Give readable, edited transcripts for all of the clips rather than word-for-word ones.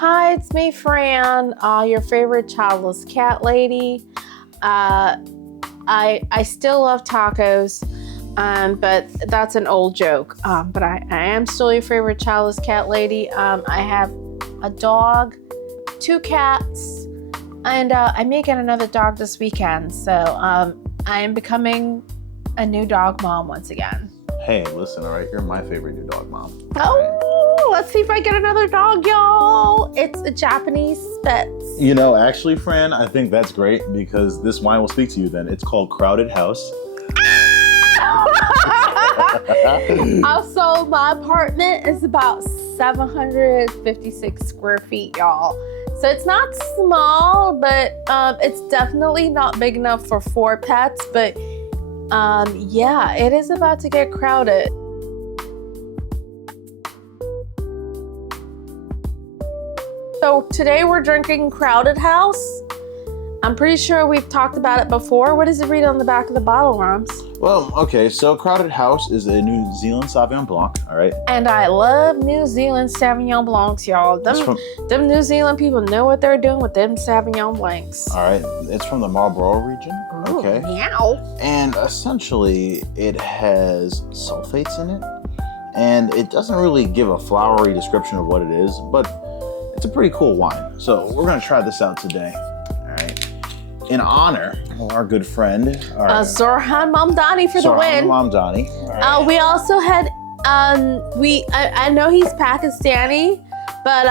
Hi, it's me, Fran, your favorite childless cat lady. I still love tacos, but that's an old joke. But I am still your favorite childless cat lady. I have a dog, 2 cats, and I may get another dog this weekend. So I am becoming a new dog mom once again. Hey, listen, all right, you're my favorite new dog mom. Oh, let's see if I get another dog, y'all. It's a Japanese Spitz. You know, actually, Fran, I think that's great because this wine will speak to you then. It's called Crowded House. Also, my apartment is about 756 square feet, y'all. So it's not small, but it's definitely not big enough for 4 pets. But yeah, it is about to get crowded. So today we're drinking Crowded House. I'm pretty sure we've talked about it before. What does it read on the back of the bottle, Rams? Well, okay, so Crowded House is a New Zealand Sauvignon Blanc, all right? And I love New Zealand Sauvignon Blancs, y'all. Them New Zealand people know what they're doing with them Sauvignon Blancs. All right, it's from the Mayoral region, okay? Meow. And essentially, it has sulfates in it, and it doesn't really give a flowery description of what it is, but it's a pretty cool wine. So we're gonna try this out today, all right? In honor of our good friend, Zohran Mamdani for the win. Mamdani. Right. We also had, I know he's Pakistani, but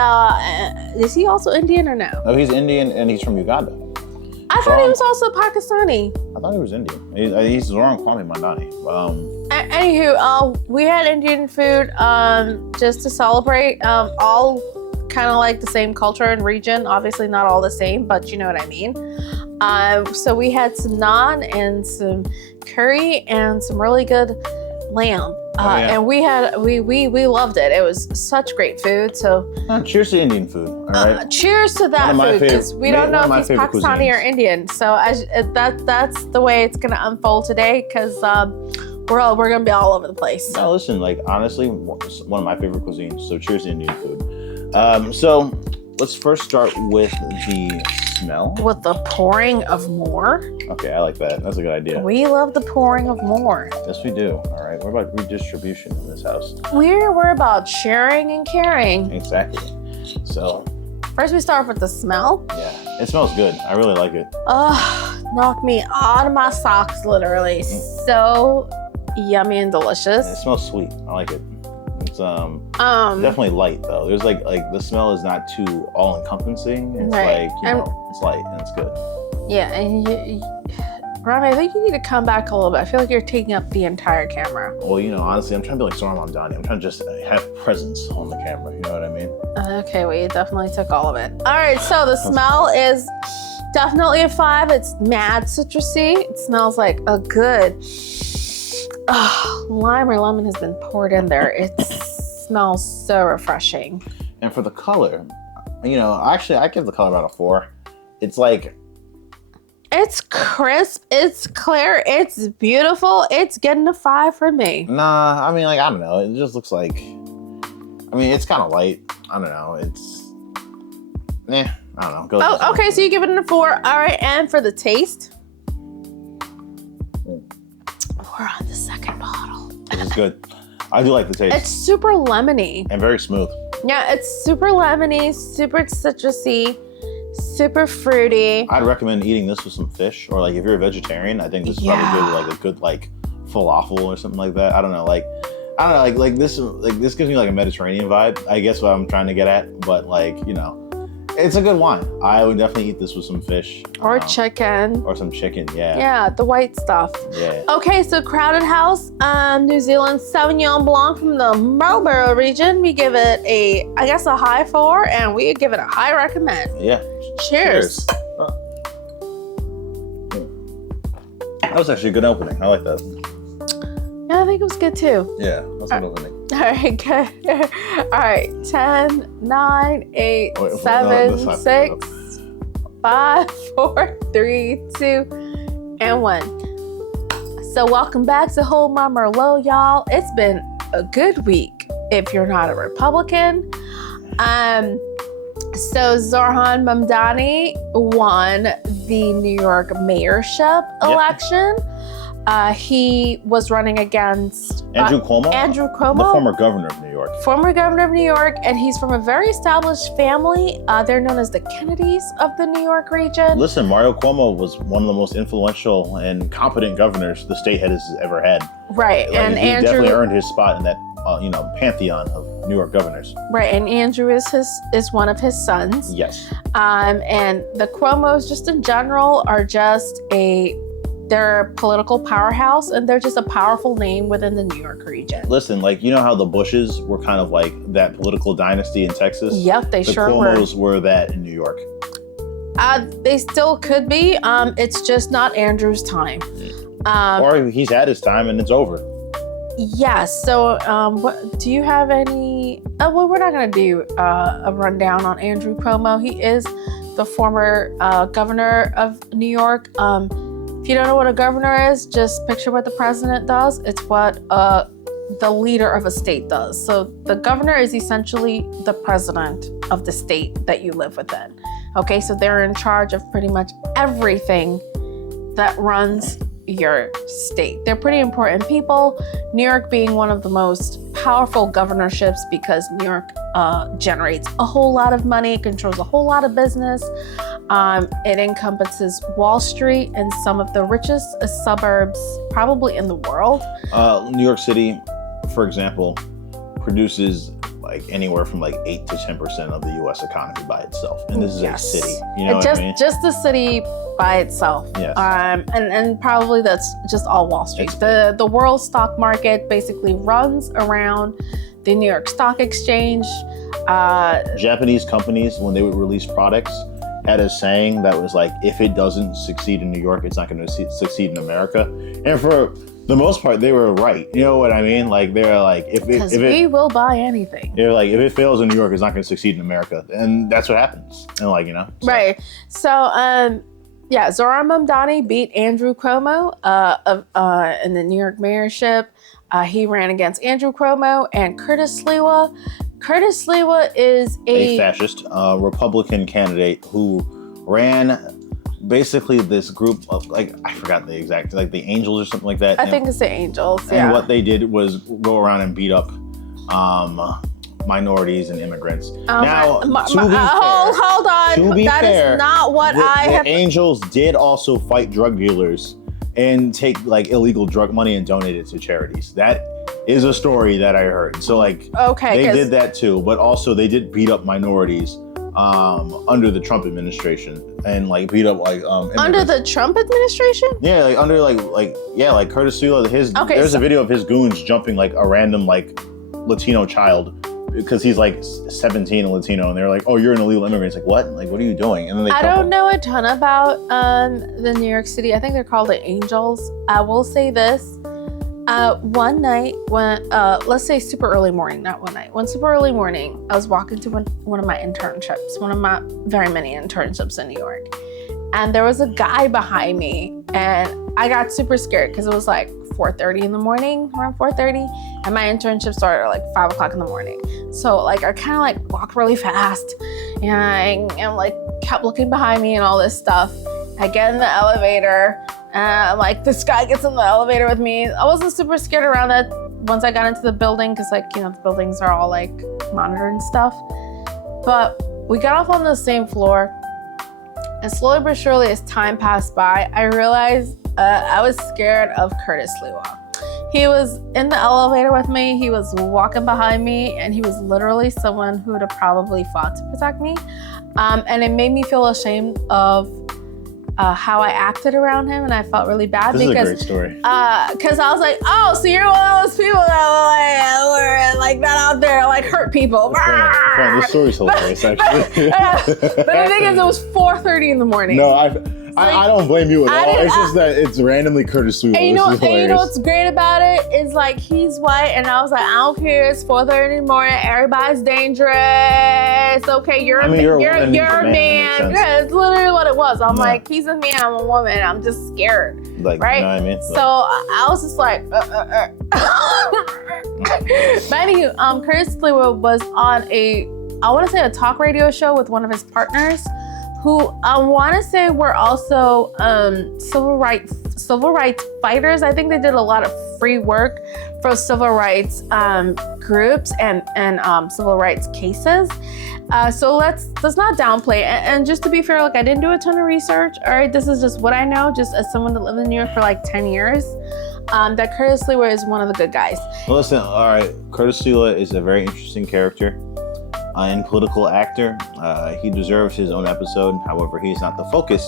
is he also Indian or no? No, he's Indian and he's from Uganda. I thought he was also Pakistani. I thought he was Indian. He's Zohran Mamdani. Anywho, we had Indian food just to celebrate. All kind of like the same culture and region. Obviously not all the same, but you know what I mean. So we had some naan and some curry and some really good lamb. And we loved it. It was such great food. So cheers to Indian food. All right. Cheers to that food, because we don't know if he's Pakistani or Indian. So that's the way it's gonna unfold today, because we're gonna be all over the place. No, listen, like honestly, one of my favorite cuisines. So cheers to Indian food. So let's first start with the smell. With the pouring of more. Okay, I like that. That's a good idea. We love the pouring of more. Yes, we do. All right. What about redistribution in this house? We're about sharing and caring. Exactly. So first we start with the smell. Yeah, it smells good. I really like it. Knocked me out of my socks, literally. So yummy and delicious. It smells sweet. I like it. It's definitely light though. There's like the smell is not too all encompassing. It's right. It's light and it's good. Yeah, and Rami, I think you need to come back a little bit. I feel like you're taking up the entire camera. Well, honestly, I'm trying to be like Zohran Mamdani. I'm trying to just have presence on the camera. You know what I mean? Okay, well, you definitely took all of it. All right, so the smell is definitely a 5. It's mad citrusy. It smells like a good lime or lemon has been poured in there. It smells so refreshing. And for the color, actually, I give the color about a 4. It's like, it's crisp, it's clear, it's beautiful. It's getting a 5 for me. Nah, I mean, like, I don't know. It just looks like, it's kind of light. I don't know. It's, I don't know. Oh, okay, so you give it a 4. All right, and for the taste, we're on the second bottle. This is good. I do like the taste. It's super lemony. And very smooth. Yeah, it's super lemony, super citrusy, super fruity. I'd recommend eating this with some fish, or like if you're a vegetarian, I think this is probably good with like a good like falafel or something like that. I don't know, like this gives me like a Mediterranean vibe. I guess what I'm trying to get at, but it's a good wine. I would definitely eat this with some fish. Or chicken. Or some chicken, yeah. Yeah, the white stuff. Yeah. Okay, so Crowded House, New Zealand Sauvignon Blanc from the Mayoral region. We give it a high 4, and we give it a high recommend. Yeah. Cheers. That was actually a good opening. I like that. Yeah, I think it was good too. Yeah, that's a good opening. All right, good. All right, 10, 9, 8, 7, 6, 5, 4, 3, 2, and 1. So welcome back to Hold My Merlot, y'all. It's been a good week if you're not a Republican. So Zohran Mamdani won the New York mayorship election. He was running against Andrew Cuomo? Andrew Cuomo. The former governor of New York. Former governor of New York, and he's from a very established family. They're known as the Kennedys of the New York region. Listen, Mario Cuomo was one of the most influential and competent governors the state has ever had. Right, Like, and he Andrew definitely earned his spot in that pantheon of New York governors. Right, and Andrew is one of his sons. Yes. And the Cuomos, just in general, are just they're a political powerhouse, and they're just a powerful name within the New York region. Listen, like, you know how the Bushes were kind of like that political dynasty in Texas? Yep, they sure were. The Cuomos were that in New York. They still could be. It's just not Andrew's time. Or he's had his time and it's over. Yes. So, what do you have any? Well, we're not going to do a rundown on Andrew Cuomo. He is the former governor of New York. If you don't know what a governor is, just picture what the president does. It's what the leader of a state does. So the governor is essentially the president of the state that you live within. Okay, so they're in charge of pretty much everything that runs your state. They're pretty important people. New York being one of the most powerful governorships because New York generates a whole lot of money, controls a whole lot of business. It encompasses Wall Street and some of the richest suburbs probably in the world. New York City, for example, produces like anywhere from like 8 to 10% of the U.S. economy by itself, and this is a city. You know what I mean? Just the city by itself. Yes. And probably that's just all Wall Street. The world stock market basically runs around the New York Stock Exchange. Japanese companies, when they would release products, had a saying that was like, if it doesn't succeed in New York, it's not going to succeed in America. And for the most part, they were right. You know what I mean? Like, they're like, if we will buy anything. They're like, if it fails in New York, it's not going to succeed in So that's what happens. And like, So. Right. So, Zohran Mamdani beat Andrew Cuomo in the New York mayorship. He ran against Andrew Cuomo and Curtis Sliwa. Curtis Sliwa is a fascist Republican candidate who ran basically this group of, like, I forgot the exact, like the Angels or something like that. I think it's the Angels, And what they did was go around and beat up minorities and immigrants. Now, hold on. That is not what the Angels did also fight drug dealers and take like illegal drug money and donate it to charities. That is a story that I heard. So like, they did that too, but also they did beat up minorities under the Trump administration and like beat up like under the Trump administration? Yeah, like under like Curtis Sliwa, there's a video of his goons jumping like a random like Latino child because he's like 17 and Latino, and they're like, "Oh, you're an illegal immigrant." It's like, what? Like, what are you doing? And then I don't know a ton about the New York City. I think they're called the Angels. I will say this. One night when, let's say super early morning, not one night. One super early morning, I was walking to one of my internships, one of my very many internships in New York. And there was a guy behind me, and I got super scared because it was like 4:30 in the morning, around 4:30, and my internship started at like 5 o'clock in the morning. So like I kind of like walked really fast, and I like kept looking behind me and all this stuff. I get in the elevator, and like this guy gets in the elevator with me. I wasn't super scared around that once I got into the building because like, the buildings are all like monitored and stuff. But we got off on the same floor. And slowly but surely, as time passed by, I realized I was scared of Curtis Sliwa. He was in the elevator with me. He was walking behind me, and he was literally someone who would have probably fought to protect me. And it made me feel ashamed of how I acted around him, and I felt really bad this is a great story. Because I was like, oh, so you're one of those people that were like not out there like hurt people. This story's hilarious, actually. But the thing is, it was 4:30 in the morning. No, I don't blame you at all. It's just that it's randomly Curtis Sliwa. And you know what's great about it is like he's white, and I was like, I don't care. It's 4:30 in the morning. Everybody's dangerous. Okay, you're a man. Yeah, it's literally what it was. I'm like, he's a man. I'm a woman. I'm just scared. Like, right? You know what I mean? So I was just like, But anyway, Curtis Sliwa was on a I want to say a talk radio show with one of his partners, who I want to say were also civil rights fighters. I think they did a lot of free work for civil rights groups and civil rights cases. So let's not downplay it. And just to be fair, like I didn't do a ton of research. All right, this is just what I know, just as someone that lived in New York for like 10 years. That Curtis Lewa is one of the good guys. Well, listen, all right, Curtis Lewa is a very interesting character and political actor. He deserves his own episode. However, he's not the focus.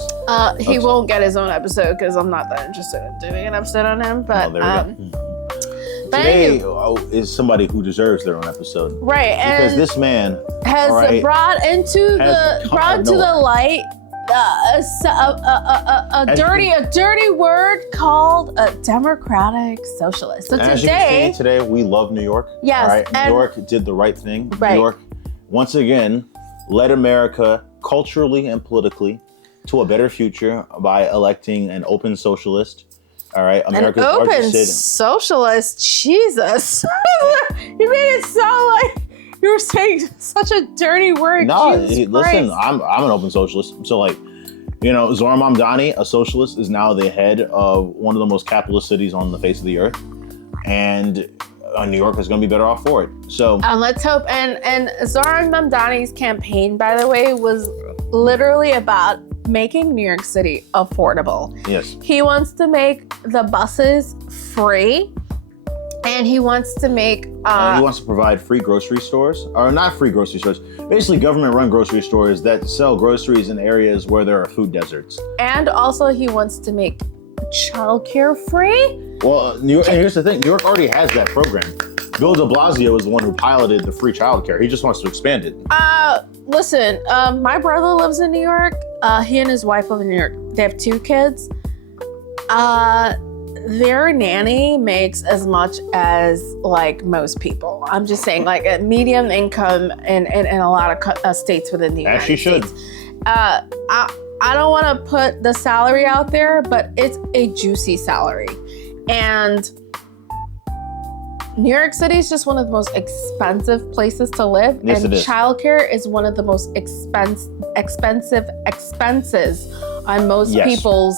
He won't get his own episode because I'm not that interested in doing an episode on him. But there we go. Today is somebody who deserves their own episode, right? Because this man has brought to the light a dirty word called a democratic socialist. So as you can see today, we love New York. Yes, all right? New York did the right thing. Right. New York, once again, led America culturally and politically to a better future by electing an open socialist. All right, America's an open largest city. Socialist. Jesus, you made it sound like you were saying such a dirty word. No, listen, I'm an open socialist. So like, you know, Zohran Mamdani, a socialist, is now the head of one of the most capitalist cities on the face of the earth, and New York is going to be better off for it. So let's hope. And Zohran Mamdani's campaign, by the way, was literally about making New York City affordable. Yes. He wants to make the buses free, and he wants to make... he wants to provide free grocery stores, or not free grocery stores, basically government-run grocery stores that sell groceries in areas where there are food deserts. And also he wants to make childcare free. Well, New York, and here's the thing, New York already has that program. Bill de Blasio is the one who piloted the free childcare. He just wants to expand it. Listen, my brother lives in New York. He and his wife live in New York. They have 2 kids. Their nanny makes as much as like most people. I'm just saying, like a medium income in a lot of states within the United States. As she should. I don't want to put the salary out there, but it's a juicy salary. And New York City is just one of the most expensive places to live. Yes, and it is. childcare is one of the most expensive expenses on most people's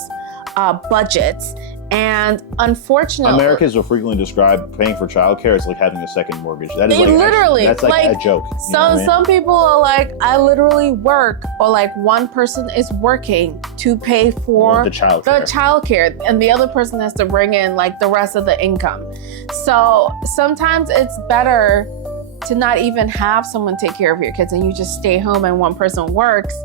budgets. And unfortunately, Americans will frequently describe paying for childcare as like having a second mortgage. That is that's like a joke. Some people are like, I literally work, or like one person is working to pay for the childcare, and the other person has to bring in like the rest of the income. So sometimes it's better to not even have someone take care of your kids and you just stay home and one person works.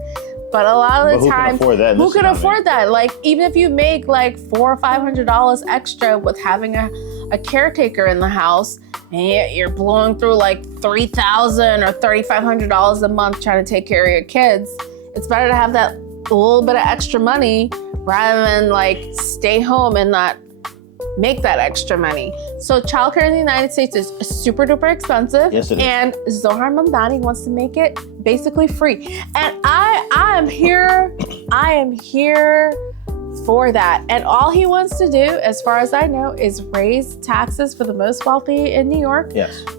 But a lot of the time, who can afford that? Like, even if you make like $400 or $500 extra with having a caretaker in the house, and you're blowing through like $3,000 or $3,500 a month trying to take care of your kids, it's better to have that little bit of extra money rather than like stay home and not make that extra money. So childcare in the United States is super duper expensive. Yes, it is. And Zohran Mamdani wants to make it basically free. And I am here for that. And all he wants to do, as far as I know, is raise taxes for the most wealthy in New York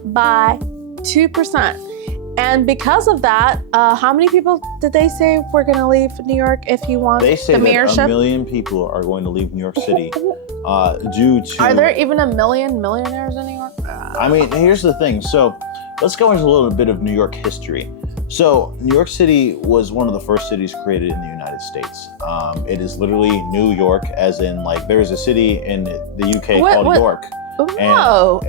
by 2%. And because of that, how many people did they say we're going to leave New York if he wants the mayorship? They say that 1 million people are going to leave New York City due to... Are there even 1 million millionaires in New York? I mean, here's the thing. So let's go into a little bit of New York history. So New York City was one of the first cities created in the United States. It is literally New York, as in like there's a city in the UK called York. No,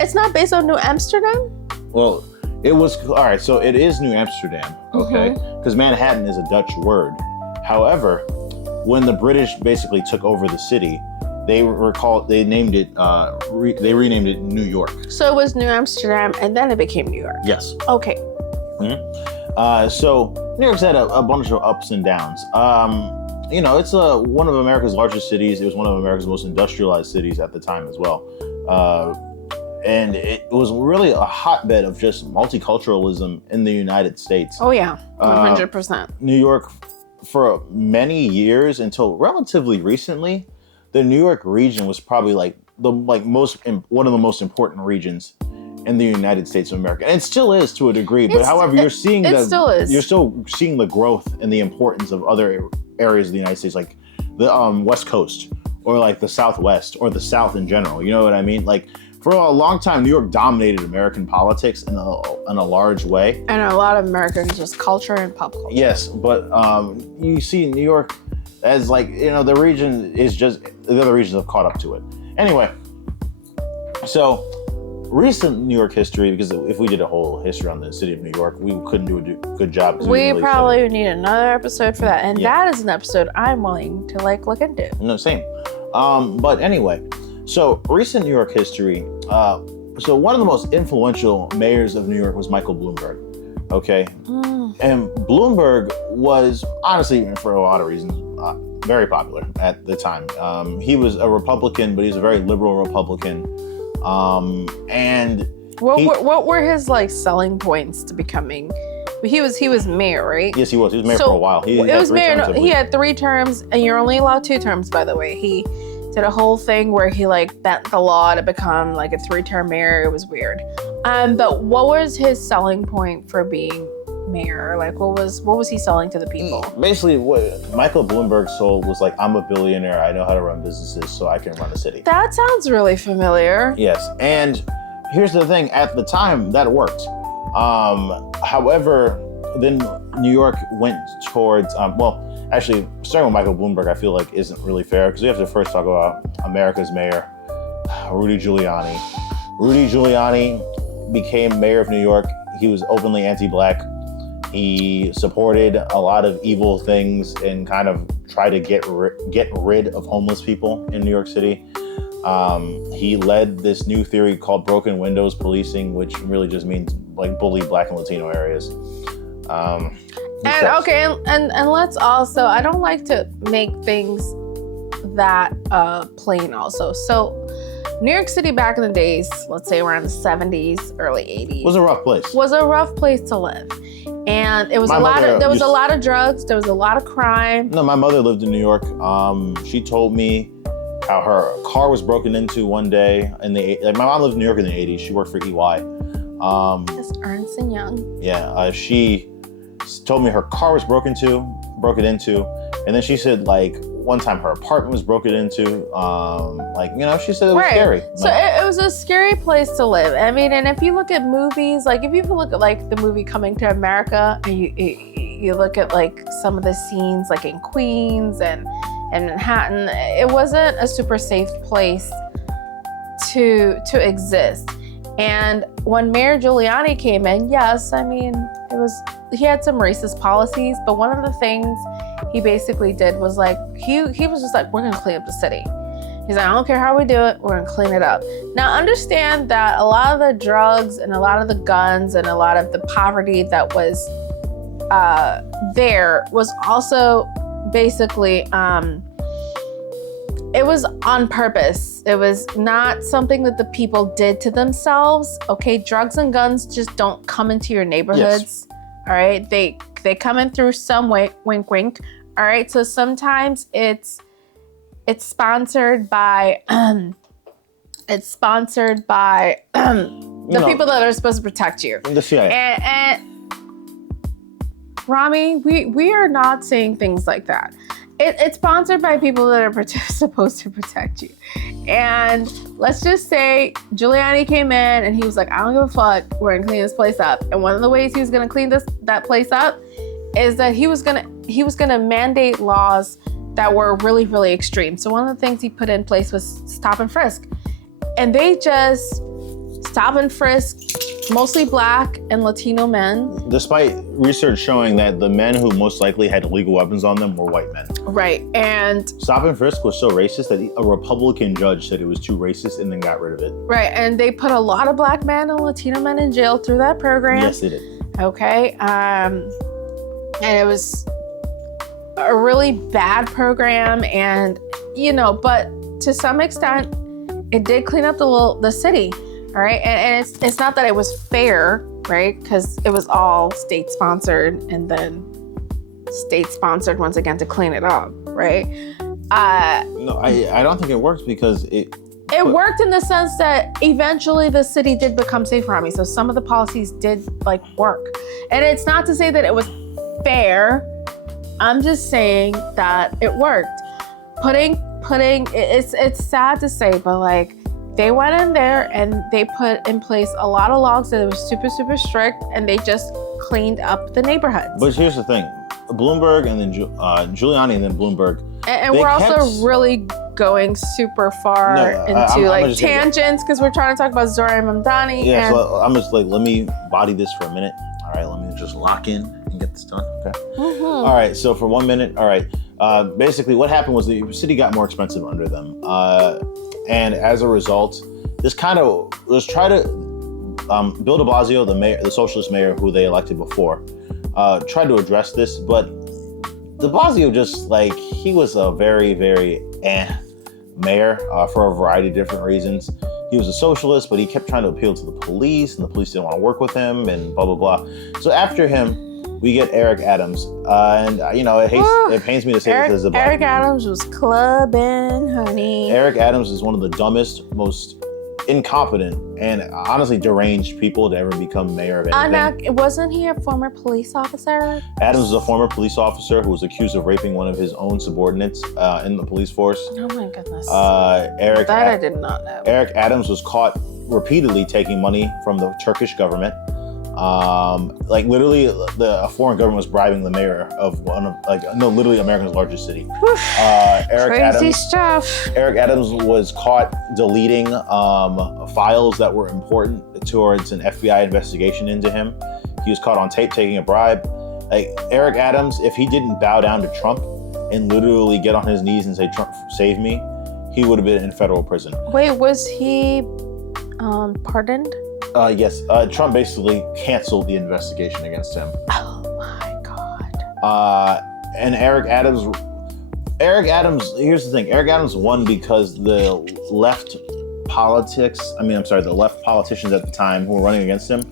it's not based on New Amsterdam? Well, it was, all right, so it is New Amsterdam, okay? Because Manhattan is a Dutch word. However, when the British basically took over the city, they renamed it New York. So it was New Amsterdam and then it became New York? Yes. Okay. So New York's had a bunch of ups and downs. You know, it's one of America's largest cities. It was one of America's most industrialized cities at the time as well. And it was really a hotbed of just multiculturalism in the United States. Oh yeah, 100%. New York, for many years until relatively recently, the New York region was probably like one of the most important regions in the United States of America. And it still is to a degree, but however, you're seeing still is. You're still seeing the growth and the importance of other areas of the United States, like the West Coast, or like the Southwest, or the South in general. You know what I mean? Like, for a long time, New York dominated American politics in a large way. And a lot of American just culture and pop culture. Yes, but you see New York as like, the region is just, the other regions have caught up to it. Anyway, so recent New York history, because if we did a whole history on the city of New York, we couldn't do a good job. We probably need another episode for that. And that is an episode I'm willing to look into. No, same. But anyway, so recent New York history. So one of the most influential mayors of New York was Michael Bloomberg. Okay. And Bloomberg was, honestly, for a lot of reasons, very popular at the time. He was a Republican, but he was a very liberal Republican. And what were his selling points to becoming? He was mayor, right? Yes, he was. He was mayor for a while. He had 3 terms, and you're only allowed 2 terms, by the way. He did a whole thing where he bent the law to become a 3-term mayor. It was weird. But what was his selling point for being mayor? What was he selling to the people? Basically, what Michael Bloomberg sold was I'm a billionaire. I know how to run businesses, so I can run a city. That sounds really familiar. Yes, and here's the thing: at the time, that worked. However, then New York went towards actually, starting with Michael Bloomberg, I feel isn't really fair, because we have to first talk about America's mayor, Rudy Giuliani. Rudy Giuliani became mayor of New York. He was openly anti-Black. He supported a lot of evil things and kind of tried to get rid of homeless people in New York City. He led this new theory called broken windows policing, which really just means bully Black and Latino areas. And let's also, I don't like to make things that plain also. So New York City back in the days, let's say around the 70s, early 80s. Was a rough place. Was a rough place to live. And it was there was a lot of drugs, there was a lot of crime. No, my mother lived in New York. She told me how her car was broken into one day my mom lived in New York in the 80s. She worked for EY. That's Ernst & Young. Yeah, she told me her car was broken into, and then she said one time her apartment was broken into. She said it was scary. So it was a scary place to live. I mean, and if you look at movies, if you look at the movie Coming to America, and you look at some of the scenes in Queens and Manhattan, it wasn't a super safe place to exist. And when Mayor Giuliani came in, yes, I mean, he had some racist policies, but one of the things he basically did was he was just we're gonna clean up the city. He's I don't care how we do it, we're gonna clean it up. Now understand that a lot of the drugs and a lot of the guns and a lot of the poverty that was there was also basically it was on purpose. It was not something that the people did to themselves. Okay, drugs and guns just don't come into your neighborhoods. Yes. All right, they come in through some way, wink, wink. All right, so sometimes it's sponsored by the people that are supposed to protect you. The CIA. And Rami, we are not saying things like that. It's sponsored by people that are supposed to protect you. And let's just say Giuliani came in and he was I don't give a fuck, we're gonna clean this place up. And one of the ways he was gonna clean that place up is that he was gonna mandate laws that were really, really extreme. So one of the things he put in place was stop and frisk. And they just stop and frisk mostly Black and Latino men. Despite research showing that the men who most likely had illegal weapons on them were white men. Right, and stop and frisk was so racist that a Republican judge said it was too racist and then got rid of it. Right, and they put a lot of Black men and Latino men in jail through that program. Yes, they did. Okay, and it was a really bad program, and but to some extent, it did clean up the city. All right, and it's not that it was fair, right? Because it was all state sponsored and then state sponsored once again to clean it up, right? No, I don't think it works because It worked in the sense that eventually the city did become safer on me. So some of the policies did like work. And it's not to say that it was fair. I'm just saying that it worked. It's sad to say, but like they went in there and they put in place a lot of laws that were super, super strict, and they just cleaned up the neighborhoods. But here's the thing. Bloomberg and then Giuliani and then Bloomberg. And we're also really going super far into tangents because we're trying to talk about Zohran and Mamdani. Yeah, so I'm just like, let me body this for a minute. All right, let me just lock in and get this done. Okay. Mm-hmm. All right, so for 1 minute, all right. Basically, what happened was the city got more expensive under them. And as a result, this kind of was try to Bill de Blasio, the socialist mayor who they elected before, tried to address this, but de Blasio just like, he was a very, very mayor for a variety of different reasons. He was a socialist, but he kept trying to appeal to the police, and the police didn't want to work with him, and blah, blah, blah. So after him, we get Eric Adams. And, it pains me to say this as a black Eric Adams was clubbing, honey. Eric Adams is one of the dumbest, most incompetent, and honestly deranged people to ever become mayor of anything. Wasn't he a former police officer? Adams was a former police officer who was accused of raping one of his own subordinates in the police force. Oh my goodness. I did not know. Eric Adams was caught repeatedly taking money from the Turkish government. Literally, a foreign government was bribing the mayor of literally America's largest city. Crazy stuff. Eric Adams was caught deleting files that were important towards an FBI investigation into him. He was caught on tape taking a bribe. Like, Eric Adams, if he didn't bow down to Trump and literally get on his knees and say, "Trump, save me," he would have been in federal prison. Wait, was he pardoned? Yes. Trump basically canceled the investigation against him. Oh my God. And Eric Adams, here's the thing. Eric Adams won because the left politicians at the time who were running against him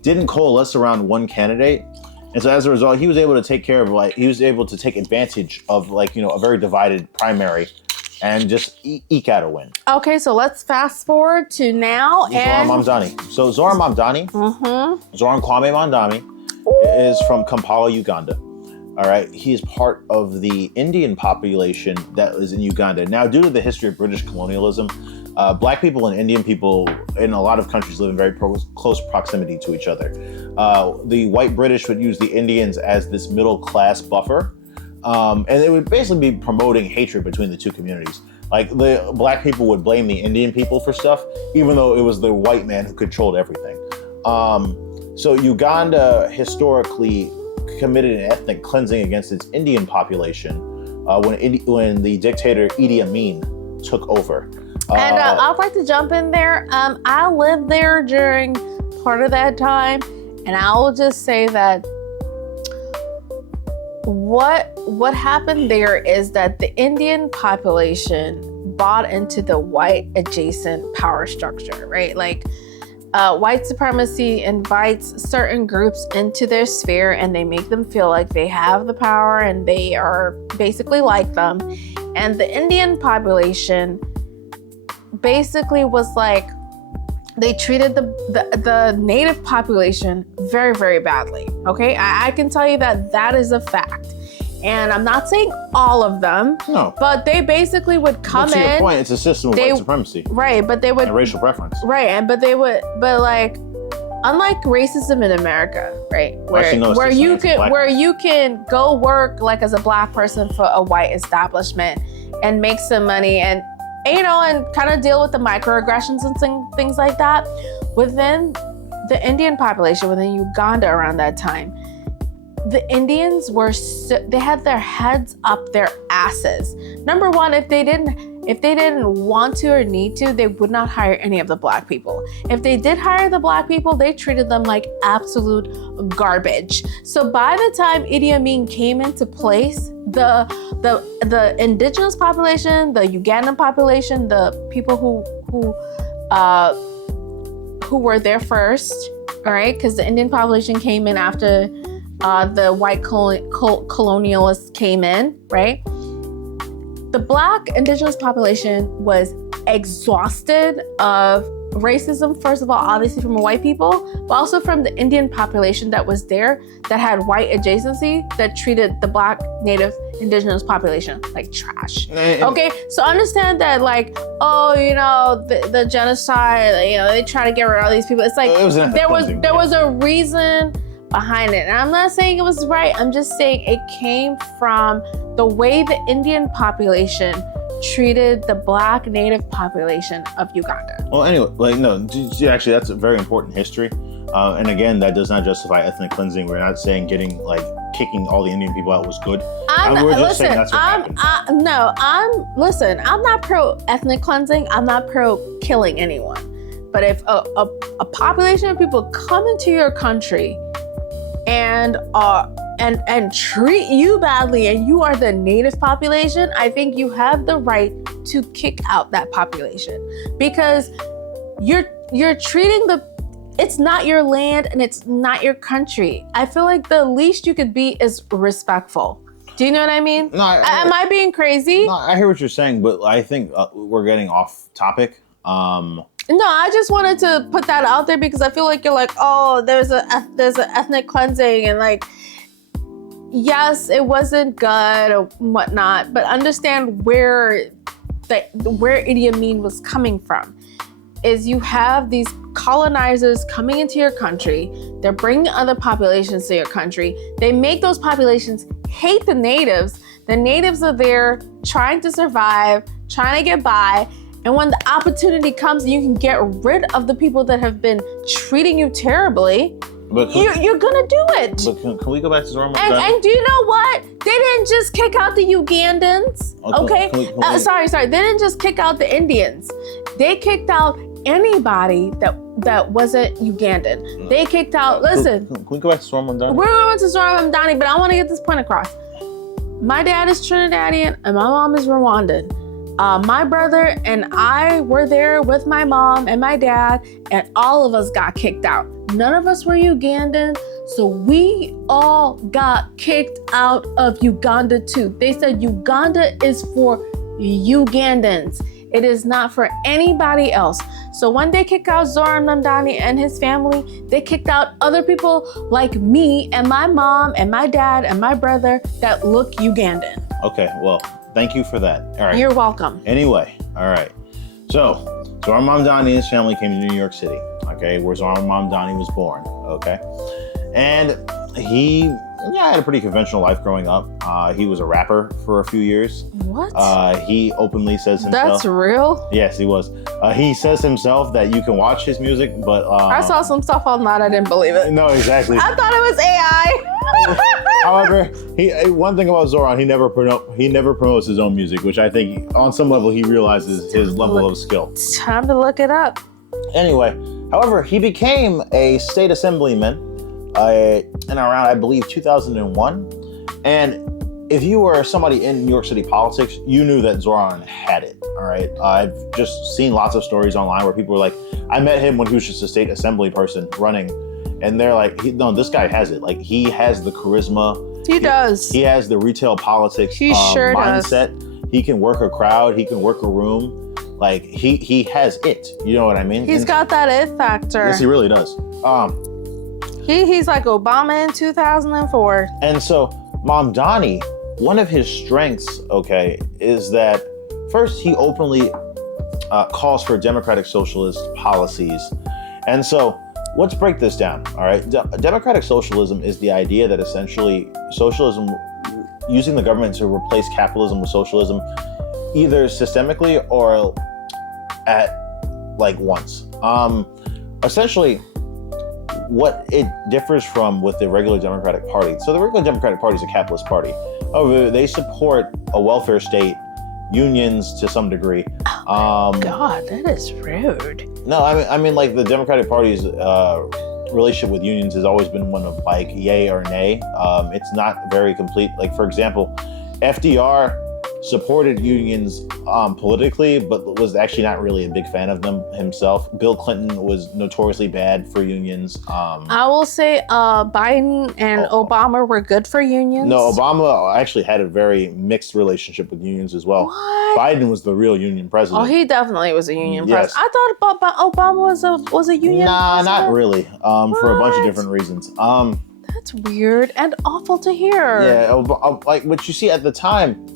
didn't coalesce around one candidate. And so as a result, he was able to take advantage of a very divided primary and just eke out a win. Okay, so let's fast forward to now. Zohran Mamdani. So Zohran Mamdani, Zohran Kwame Mamdani, is from Kampala, Uganda. All right, he is part of the Indian population that is in Uganda. Now, due to the history of British colonialism, Black people and Indian people in a lot of countries live in very close proximity to each other. The white British would use the Indians as this middle class buffer. And they would basically be promoting hatred between the two communities. Like, the Black people would blame the Indian people for stuff, even though it was the white man who controlled everything. So Uganda historically committed an ethnic cleansing against its Indian population when the dictator Idi Amin took over. And I'd like to jump in there. I lived there during part of that time, and I will just say that what happened there is that the Indian population bought into the white adjacent power structure, right? Like, white supremacy invites certain groups into their sphere, and they make them feel like they have the power and they are basically like them. And the Indian population basically was like, they treated the native population very, very badly. Okay, I can tell you that is a fact. And I'm not saying all of them, no, but they basically would come in. To your point, it's a system of white supremacy, right? But they would, and racial preference, right? But like, unlike racism in America, right, where you can go work like as a Black person for a white establishment and make some money and kind of deal with the microaggressions and things like that. Within the Indian population, within Uganda around that time, the Indians they had their heads up their asses. Number one, if they didn't want to or need to, they would not hire any of the Black people. If they did hire the Black people, they treated them like absolute garbage. So by the time Idi Amin came into place, the indigenous population, the Ugandan population, the people who were there first, all right, because the Indian population came in after the white colonialists came in, right? the Black indigenous population was exhausted of racism, first of all, obviously from white people, but also from the Indian population that was there that had white adjacency that treated the Black, Native, indigenous population like trash. Okay, so understand that like, oh, you know, the genocide, you know, they try to get rid of all these people. It's like there was a reason behind it. And I'm not saying it was right. I'm just saying it came from the way the Indian population treated the Black Native population of Uganda. Well, anyway, like, no, actually, that's a very important history. And again, that does not justify ethnic cleansing. We're not saying kicking all the Indian people out was good. We're just saying that's what happened. I'm not pro ethnic cleansing. I'm not pro killing anyone. But if a population of people come into your country and treat you badly and you are the native population, I think you have the right to kick out that population because you're treating it's not your land and it's not your country. I feel like the least you could be is respectful. Do you know what I mean? No, am I being crazy? No, I hear what you're saying, but I think we're getting off topic. No, I just wanted to put that out there because I feel like you're like, oh, there's an ethnic cleansing and like, yes, it wasn't good or whatnot, but understand where Idi Amin was coming from. Is you have these colonizers coming into your country, they're bringing other populations to your country, they make those populations hate the natives. The natives are there trying to survive, trying to get by, and when the opportunity comes and you can get rid of the people that have been treating you terribly, you're gonna do it. But can we go back to Zohran? And do you know what? They didn't just kick out the Ugandans. Okay? Sorry. They didn't just kick out the Indians. They kicked out anybody that wasn't Ugandan. They kicked out, listen. Can we go back to Zohran Mamdani? We're going to Zohran Mamdani, but I want to get this point across. My dad is Trinidadian and my mom is Rwandan. My brother and I were there with my mom and my dad, and all of us got kicked out. None of us were Ugandan, so we all got kicked out of Uganda too. They said Uganda is for Ugandans. It is not for anybody else. So when they kick out Zohran Mamdani and his family, they kicked out other people like me and my mom and my dad and my brother that look Ugandan. Okay, well, thank you for that. All right. You're welcome. Anyway, all right. So Zohran Mamdani and his family came to New York City, okay, where Zohran Mamdani was born, okay? And he had a pretty conventional life growing up. He was a rapper for a few years. What? He openly says himself. That's real? Yes, he was. He says himself that you can watch his music, but... I saw some stuff online, I didn't believe it. No, exactly. I thought it was AI. However, one thing about Zohran, he never promotes his own music, which I think on some level he realizes his level of skill. Time to look it up. Anyway, however, he became a state assemblyman in around, I believe, 2001. And if you were somebody in New York City politics, you knew that Zohran had it, all right? I've just seen lots of stories online where people were like, I met him when he was just a state assembly person running, and they're like, no, this guy has it. Like, he has the charisma. He does. He has the retail politics sure mindset. Does. He can work a crowd. He can work a room. Like, he has it. You know what I mean? He's got that it factor. Yes, he really does. He's like Obama in 2004. And so Mamdani, one of his strengths, okay, is that first he openly calls for democratic socialist policies. And so let's break this down, all right? Democratic socialism is the idea that essentially socialism, using the government to replace capitalism with socialism, either systemically or at like once. Essentially, what it differs from with the regular Democratic Party. So the regular Democratic Party is a capitalist party. However, they support a welfare state, unions to some degree. Oh my God, that is rude. No, I mean, like the Democratic Party's relationship with unions has always been one of like yay or nay. It's not very complete. Like, for example, FDR supported unions politically, but was actually not really a big fan of them himself. Bill Clinton was notoriously bad for unions. I will say Biden and Obama were good for unions. No, Obama actually had a very mixed relationship with unions as well. What? Biden was the real union president. Oh, he definitely was a union Yes. president. I thought Obama was a union president. Not really. For a bunch of different reasons. That's weird and awful to hear. Yeah, like what you see at the time.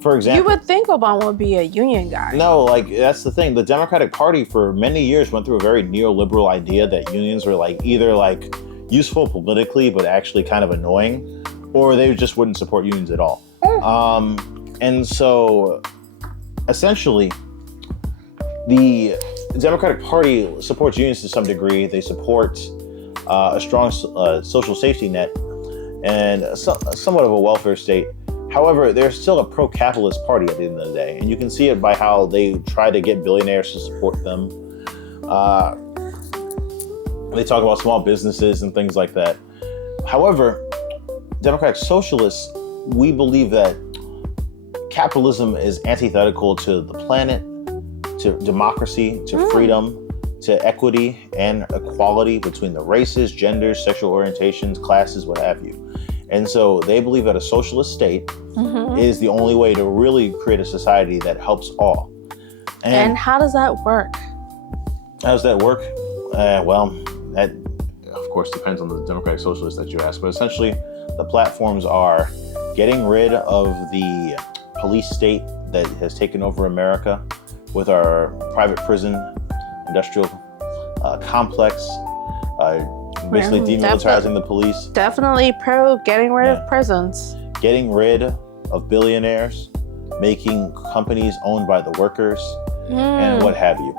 For example, you would think Obama would be a union guy. No, like that's the thing. The Democratic Party for many years went through a very neoliberal idea that unions were like either like useful politically, but actually kind of annoying, or they just wouldn't support unions at all. And so essentially the Democratic Party supports unions to some degree. They support a strong social safety net and somewhat of a welfare state. However, they're still a pro-capitalist party at the end of the day, and you can see it by how they try to get billionaires to support them. They talk about small businesses and things like that. However, Democratic Socialists, we believe that capitalism is antithetical to the planet, to democracy, to freedom, to equity and equality between the races, genders, sexual orientations, classes, what have you. And so they believe that a socialist state is the only way to really create a society that helps all. And how does that work? How does that work? Well, that of course depends on the Democratic Socialist that you ask. But essentially, the platforms are getting rid of the police state that has taken over America with our private prison, industrial complex, basically demilitarizing the police. Definitely pro getting rid of prisons. Getting rid of billionaires, making companies owned by the workers, and what have you.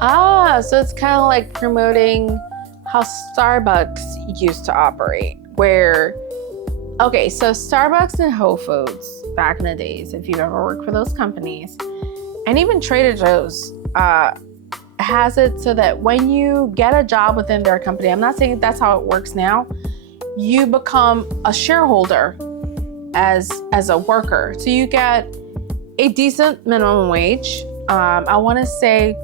So it's kind of like promoting how Starbucks used to operate, where, okay, so Starbucks and Whole Foods back in the days, if you've ever worked for those companies, and even Trader Joe's, has it so that when you get a job within their company, I'm not saying that's how it works now, you become a shareholder as a worker. So you get a decent minimum wage. I want to say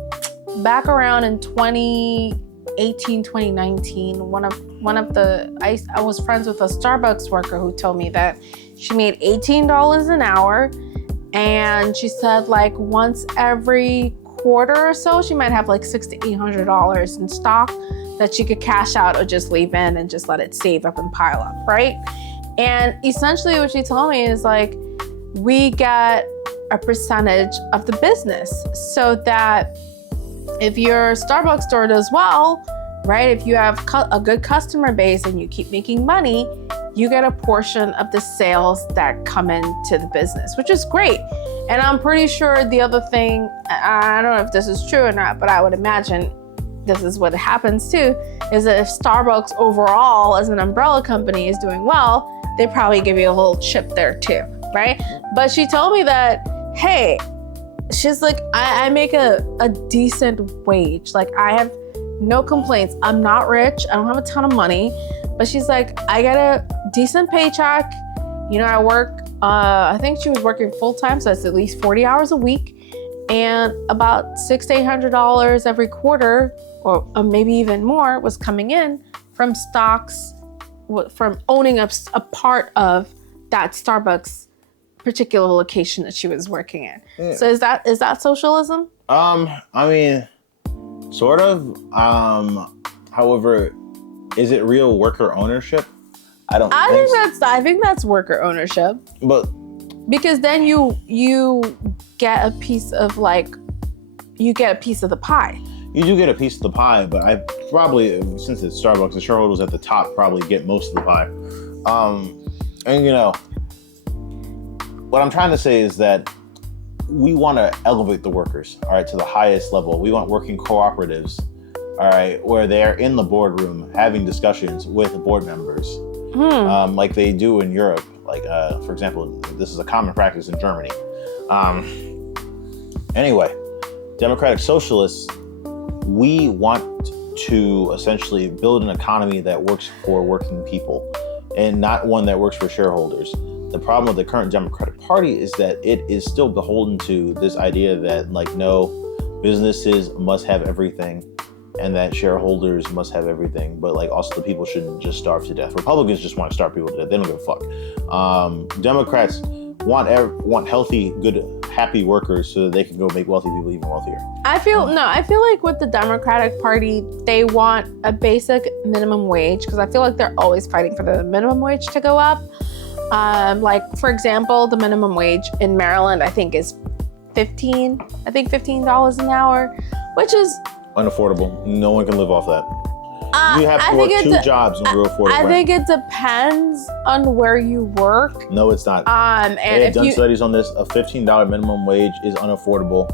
back around in 2018, 2019, I was friends with a Starbucks worker who told me that she made $18 an hour, and she said like once every quarter or so, she might have like $600 to $800 in stock that she could cash out or just leave in and just let it save up and pile up, right? And essentially what she told me is like, we get a percentage of the business so that if your Starbucks store does well, right? If you have a good customer base and you keep making money, you get a portion of the sales that come into the business, which is great. And I'm pretty sure the other thing, I don't know if this is true or not, but I would imagine this is what happens too, is that if Starbucks overall as an umbrella company is doing well, they probably give you a little chip there too, right? But she told me that, hey, she's like, I make a decent wage. Like I have no complaints. I'm not rich. I don't have a ton of money. But she's like, I get a decent paycheck. You know, I work, I think she was working full time, so that's at least 40 hours a week. And about $600 to $800 every quarter, or maybe even more, was coming in from stocks, from owning a part of that Starbucks particular location that she was working in. Yeah. So is that socialism? I mean, sort of. However, is it real worker ownership? I think that's worker ownership. But because then you get a piece of the pie. You do get a piece of the pie, but I probably, since it's Starbucks, the shareholders at the top probably get most of the pie. And you know, what I'm trying to say is that we want to elevate the workers, all right, to the highest level. We want working cooperatives, all right, where they're in the boardroom having discussions with board members, like they do in Europe. Like, for example, this is a common practice in Germany. Anyway, Democratic Socialists, we want to essentially build an economy that works for working people and not one that works for shareholders. the problem with the current Democratic Party is that it is still beholden to this idea that like no, businesses must have everything and that shareholders must have everything, but like also the people shouldn't just starve to death. Republicans just want to starve people to death. They don't give a fuck. Democrats want healthy, good, happy workers so that they can go make wealthy people even wealthier. I feel like with the Democratic Party, they want a basic minimum wage because I feel like they're always fighting for the minimum wage to go up. Like for example, the minimum wage in Maryland, I think is $15 an hour, which is unaffordable. No one can live off that. You have to work two jobs and you're affordable. I think it depends on where you work. No, it's not. And they have done studies on this. A $15 minimum wage is unaffordable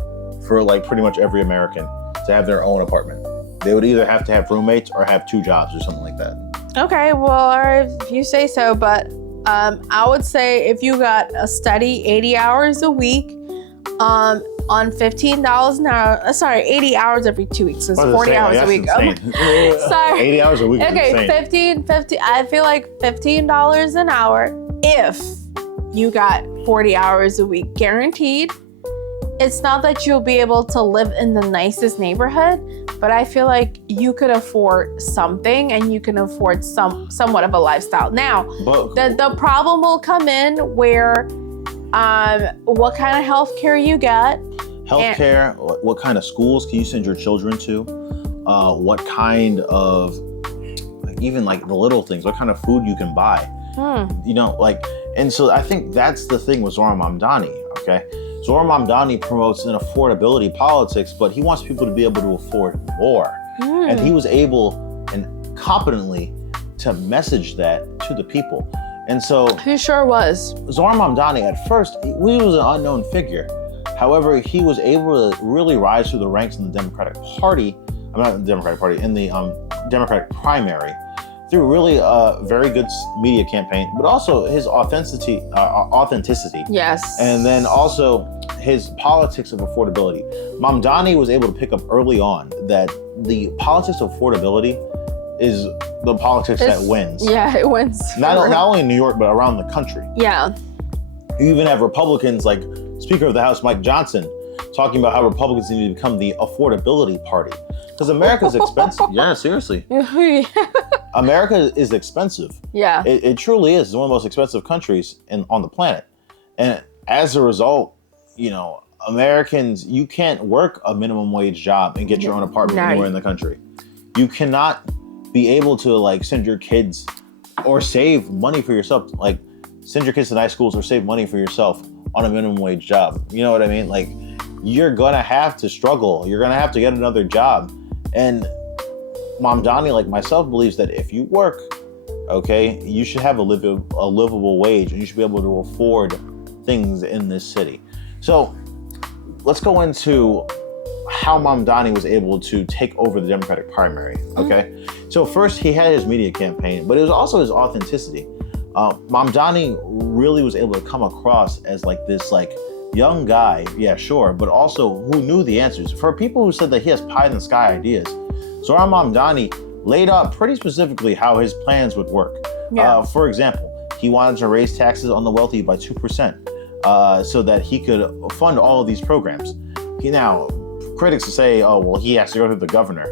for like pretty much every American to have their own apartment. They would either have to have roommates or have two jobs or something like that. Okay, well, if you say so, but I would say if you got a steady 80 hours a week, on $15 an hour, 80 hours every 2 weeks. It's 40 hours a week. Sorry. 80 hours a week. Okay, 50, I feel like $15 an hour if you got 40 hours a week guaranteed. It's not that you'll be able to live in the nicest neighborhood, but I feel like you could afford something and you can afford somewhat of a lifestyle. Now, the problem will come in where what kind of healthcare you get. Healthcare, what kind of schools can you send your children to? What kind of, even like the little things, what kind of food you can buy? You know, like, and so I think that's the thing with Zohran Mamdani, okay? Zohran Mamdani promotes an affordability politics, but he wants people to be able to afford more. And he was able and competently to message that to the people. And so he sure was. Zohran Mamdani, at first, he was an unknown figure. However, he was able to really rise through the ranks in the Democratic Party. I'm not in the Democratic Party, in the Democratic primary, through really a very good media campaign, but also his authenticity. Yes. And then also his politics of affordability. Mamdani was able to pick up early on that the politics of affordability is the politics that wins. Yeah, it wins. Not only in New York, but around the country. Yeah. You even have Republicans like Speaker of the House Mike Johnson talking about how Republicans need to become the affordability party. Because America's expensive. Yeah, seriously. America is expensive. Yeah. It truly is. It's one of the most expensive countries on the planet. And as a result, you know, Americans, you can't work a minimum wage job and get your own apartment anywhere in the country. You cannot be able to like send your kids or save money for yourself. Like send your kids to nice schools or save money for yourself on a minimum wage job. You know what I mean? Like you're gonna have to struggle. You're gonna have to get another job. And Mamdani, like myself, believes that if you work, okay, you should have a livable wage and you should be able to afford things in this city. So let's go into how Mamdani was able to take over the Democratic primary, okay? So first he had his media campaign, but it was also his authenticity. Mamdani really was able to come across as like this like young guy, yeah, sure, but also who knew the answers. For people who said that he has pie in the sky ideas, Zohran Mamdani laid out pretty specifically how his plans would work. Yeah. For example, he wanted to raise taxes on the wealthy by 2% so that he could fund all of these programs. Now, critics say, oh, well, he has to go through the governor.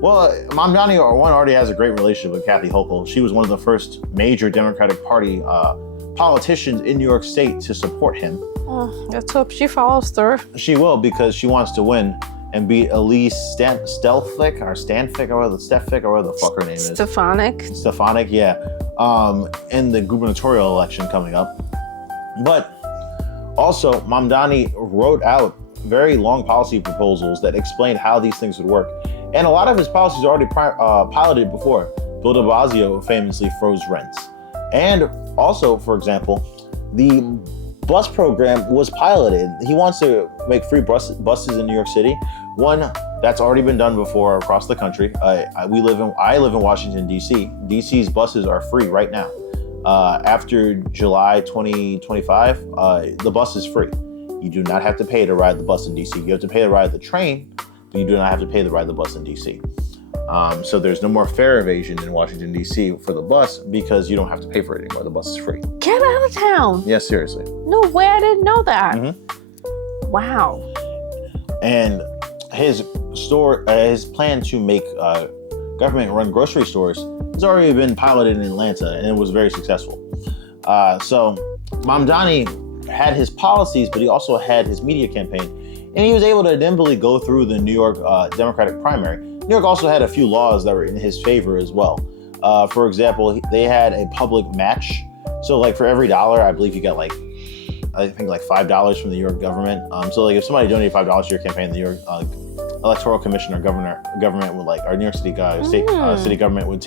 Well, Mamdani already has a great relationship with Kathy Hochul. She was one of the first major Democratic Party politicians in New York State to support him. Let's hope she follows through. She will, because she wants to win and beat Elise Stefanik, or whatever the fuck her name is. Stefanik, yeah. In the gubernatorial election coming up. But also, Mamdani wrote out very long policy proposals that explained how these things would work. And a lot of his policies are already piloted before. Bill de Blasio famously froze rents. And also, for example, the bus program was piloted. He wants to make free buses in New York City. One that's already been done before across the country. I live in Washington, D.C. D.C.'s buses are free right now. After July 2025, the bus is free. You do not have to pay to ride the bus in D.C. You have to pay to ride the train, but you do not have to pay to ride the bus in D.C. So there's no more fare evasion in Washington, D.C. for the bus because you don't have to pay for it anymore. The bus is free. Get out of town. Yes, seriously. No way, I didn't know that. Mm-hmm. Wow. And his plan to make government-run grocery stores has already been piloted in Atlanta, and it was very successful. So Mamdani had his policies, but he also had his media campaign, and he was able to nimbly go through the New York Democratic primary. New York also had a few laws that were in his favor as well. For example, they had a public match. So like for every $1, I believe you got like $5 from the New York government. So like if somebody donated $5 to your campaign, the New York electoral commission or government would or New York City city government would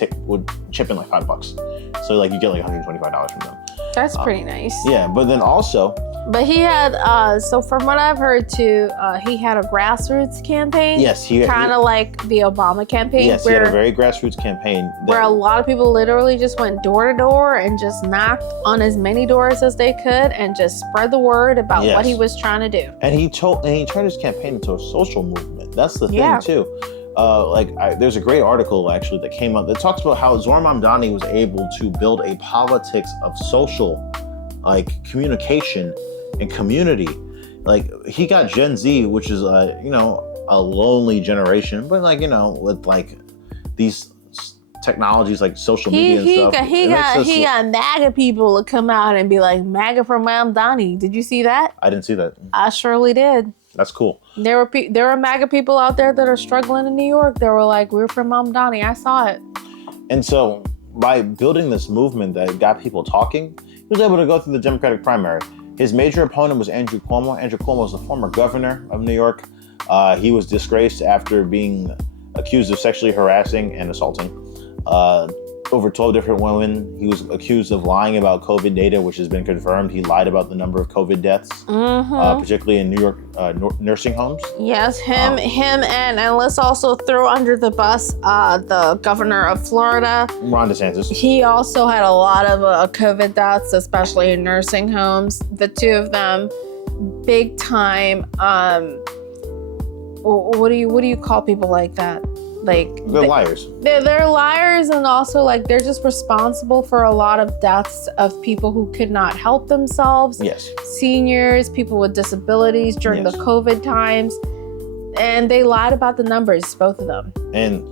chip in like $5. So like you get like $125 from them. That's pretty nice. Yeah, but then also. But he had, so from what I've heard too, he had a grassroots campaign. Yes, kind of like the Obama campaign. Yes, he had a very grassroots campaign. Where a lot of people literally just went door to door and just knocked on as many doors as they could and just spread the word about what he was trying to do. And he turned his campaign into a social movement. That's the thing too. There's a great article actually that came up that talks about how Zohran Mamdani was able to build a politics of social, communication and community. Like he got Gen Z, which is a lonely generation, but with these technologies like social media and stuff. He got MAGA people to come out and be like, MAGA from Mamdani. Did you see that? I didn't see that. I surely did. That's cool. There were MAGA people out there that are struggling in New York. They were like, we're from Mamdani. I saw it. And so by building this movement that got people talking, he was able to go through the Democratic primary. His major opponent was Andrew Cuomo. Andrew Cuomo was the former governor of New York. He was disgraced after being accused of sexually harassing and assaulting over 12 different women. He was accused of lying about COVID data, which has been confirmed. He lied about the number of COVID deaths, particularly in New York nursing homes. Yes, him, and let's also throw under the bus the governor of Florida, Ron DeSantis. He also had a lot of COVID deaths, especially in nursing homes. The two of them, big time. What do you call people like that? They're liars. They're liars, and also they're just responsible for a lot of deaths of people who could not help themselves. Yes. Seniors, people with disabilities during the COVID times. And they lied about the numbers, both of them. And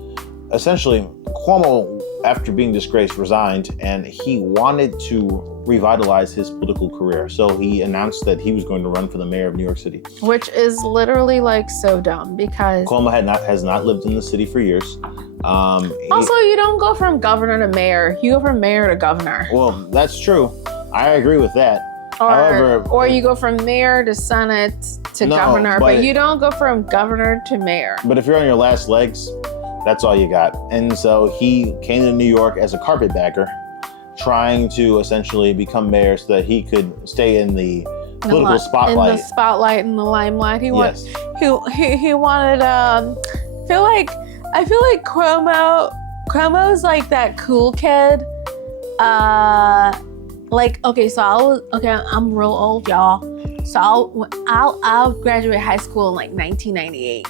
essentially, Cuomo, after being disgraced, resigned, and he wanted to revitalize his political career. So he announced that he was going to run for the mayor of New York City. Which is literally so dumb because Cuomo has not lived in the city for years. Also, you don't go from governor to mayor. You go from mayor to governor. Well, that's true. I agree with that. Or you go from mayor to senate to governor, but you don't go from governor to mayor. But if you're on your last legs, that's all you got. And so he came to New York as a carpetbagger, trying to essentially become mayor so that he could stay in the political spotlight. In the spotlight and the limelight. He wanted. I feel like Cuomo's that cool kid. I'm real old, y'all. So I'll graduate high school in 1998.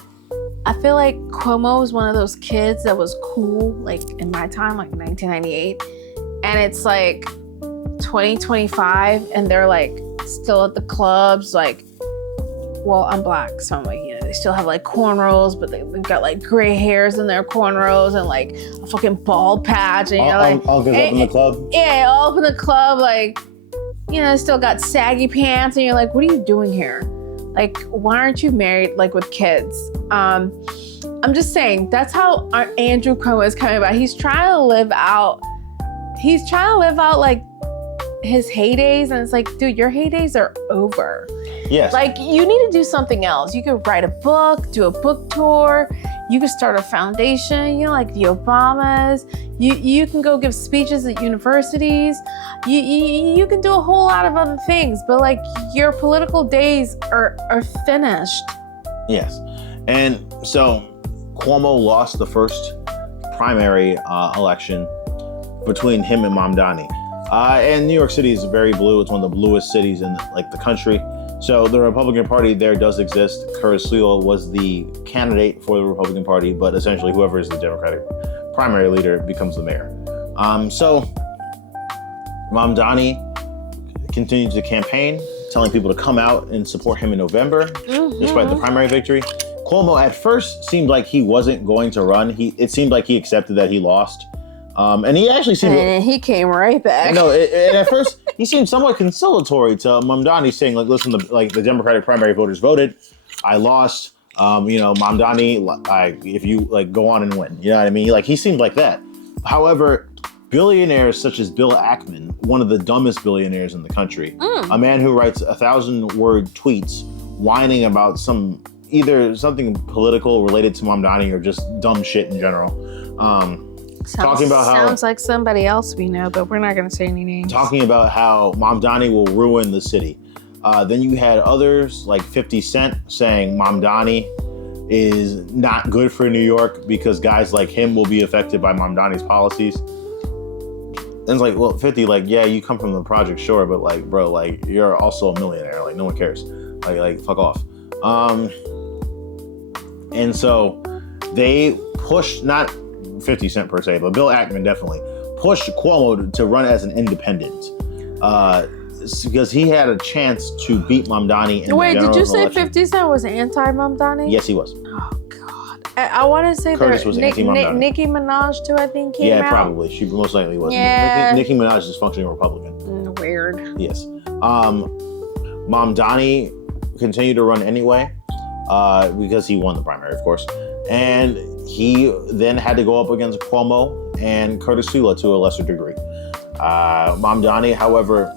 I feel like Cuomo was one of those kids that was cool, in my time, 1998. And it's 2025 and they're still at the clubs, well, I'm black, so I'm they still have cornrows, but they've got gray hairs in their cornrows and a fucking bald patch. And all good up in the club? Yeah, all up in the club, still got saggy pants. And you're like, what are you doing here? Why aren't you married, with kids? I'm just saying, that's how Andrew Cuomo is coming about. He's trying to live out his heydays, and it's dude, your heydays are over. Yes. You need to do something else. You could write a book, do a book tour. You could start a foundation, like the Obamas. You can go give speeches at universities. You can do a whole lot of other things, but your political days are finished. Yes. And so Cuomo lost the first primary election between him and Mamdani. And New York City is very blue. It's one of the bluest cities in the country. So the Republican Party there does exist. Curtis Sliwa was the candidate for the Republican Party, but essentially whoever is the Democratic primary leader becomes the mayor. So Mamdani continued to campaign, telling people to come out and support him in November, despite the primary victory. Cuomo at first seemed like he wasn't going to run. It seemed like he accepted that he lost. And he actually seemed... And he came right back. No, and at first he seemed somewhat conciliatory to Mamdani, saying, like, listen, the Democratic primary voters voted. I lost. Mamdani, if you go on and win, you know what I mean? Like, he seemed like that. However, billionaires such as Bill Ackman, one of the dumbest billionaires in the country, a man who writes 1,000-word tweets whining about either something political related to Mamdani or just dumb shit in general. Talking about how sounds like somebody else we know, but we're not going to say any names. Talking about how Mamdani will ruin the city. Then you had others like 50 Cent saying Mamdani is not good for New York because guys like him will be affected by Mamdani's policies. And it's like, well, 50, yeah, you come from the project, sure, but bro, you're also a millionaire. No one cares. Fuck off. And so they pushed, not 50 Cent per se, but Bill Ackman definitely pushed Cuomo to run as an independent because he had a chance to beat Mamdani in the general did you say election. 50 Cent was anti-Mamdani? Yes, he was. Oh, God. I want to say Curtis was anti-Mamdani. Nicki Minaj, too, I think, came out. Yeah, probably. She most likely was. Yeah. Nicki Minaj is functioning Republican. Weird. Yes. Mamdani continued to run anyway because he won the primary, of course. And he then had to go up against Cuomo and Curtis Sliwa to a lesser degree. Mamdani, however,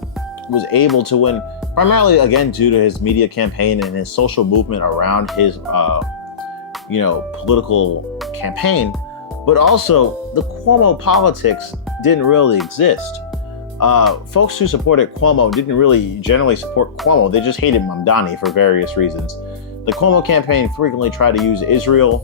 was able to win primarily, again, due to his media campaign and his social movement around his, political campaign. But also, the Cuomo politics didn't really exist. Folks who supported Cuomo didn't really generally support Cuomo. They just hated Mamdani for various reasons. The Cuomo campaign frequently tried to use Israel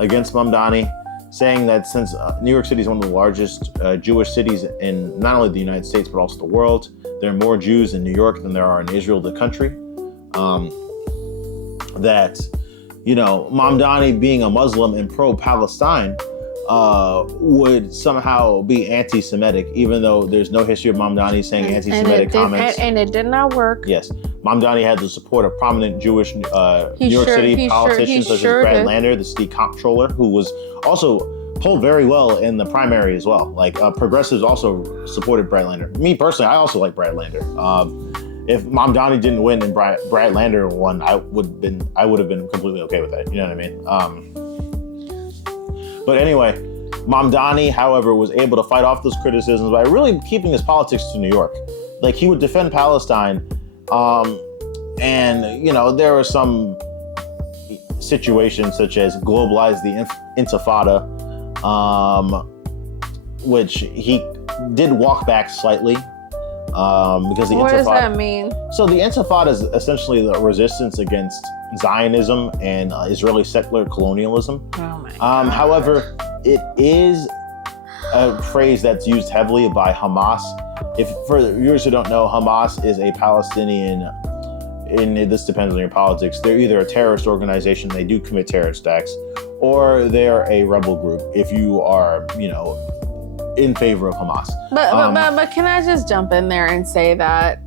against Mamdani, saying that since New York City is one of the largest Jewish cities in not only the United States, but also the world, there are more Jews in New York than there are in Israel, the country. Mamdani being a Muslim and pro-Palestine would somehow be anti-Semitic, even though there's no history of Mamdani saying anti-Semitic comments. And it did not work. Yes. Mamdani had the support of prominent Jewish New York City politicians such as Brad Lander, the city comptroller, who was also polled very well in the primary as well. Progressives also supported Brad Lander. Me personally, I also like Brad Lander. If Mamdani didn't win and Brad Lander won, I would have been completely okay with that. You know what I mean? But anyway, Mamdani, however, was able to fight off those criticisms by really keeping his politics to New York. He would defend Palestine. There were some situations such as globalize the Intifada, which he did walk back slightly. Because the What Intifada, does that mean? So the Intifada is essentially the resistance against Zionism and Israeli secular colonialism. Oh my God. However, it is a phrase that's used heavily by Hamas. If for viewers who don't know, Hamas is a Palestinian, and this depends on your politics, they're either a terrorist organization, they do commit terrorist acts, or they're a rebel group if you are, in favor of Hamas. But can I just jump in there and say that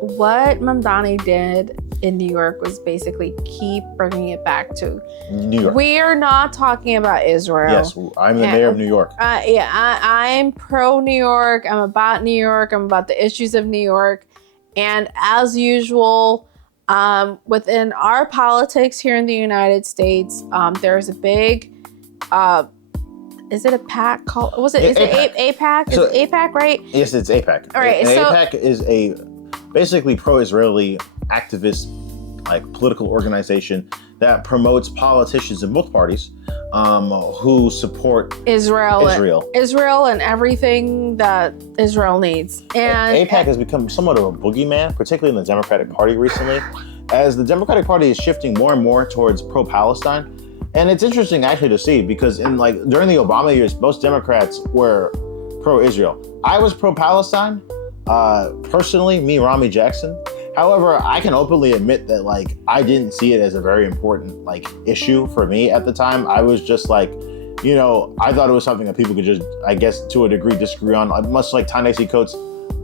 what Mamdani did in New York was basically keep bringing it back to New York. We are not talking about Israel. Yes, I'm the mayor of New York. I'm pro New York. I'm about New York. I'm about the issues of New York. And as usual, within our politics here in the United States, there's a big, is it a PAC called, is it AIPAC? So, is it AIPAC, right? Yes, it's AIPAC. All right, so AIPAC is a basically pro-Israeli activist, political organization that promotes politicians in both parties who support Israel and everything that Israel needs. And AIPAC has become somewhat of a boogeyman, particularly in the Democratic Party recently, as the Democratic Party is shifting more and more towards pro-Palestine. And it's interesting actually to see because during the Obama years, most Democrats were pro-Israel. I was pro-Palestine, personally, me, Rami Jackson. However, I can openly admit that like I didn't see it as a very important like issue for me at the time. I was just like, you know, I thought it was something that people could just, I guess, to a degree disagree on. Much like Ta-Nehisi Coates,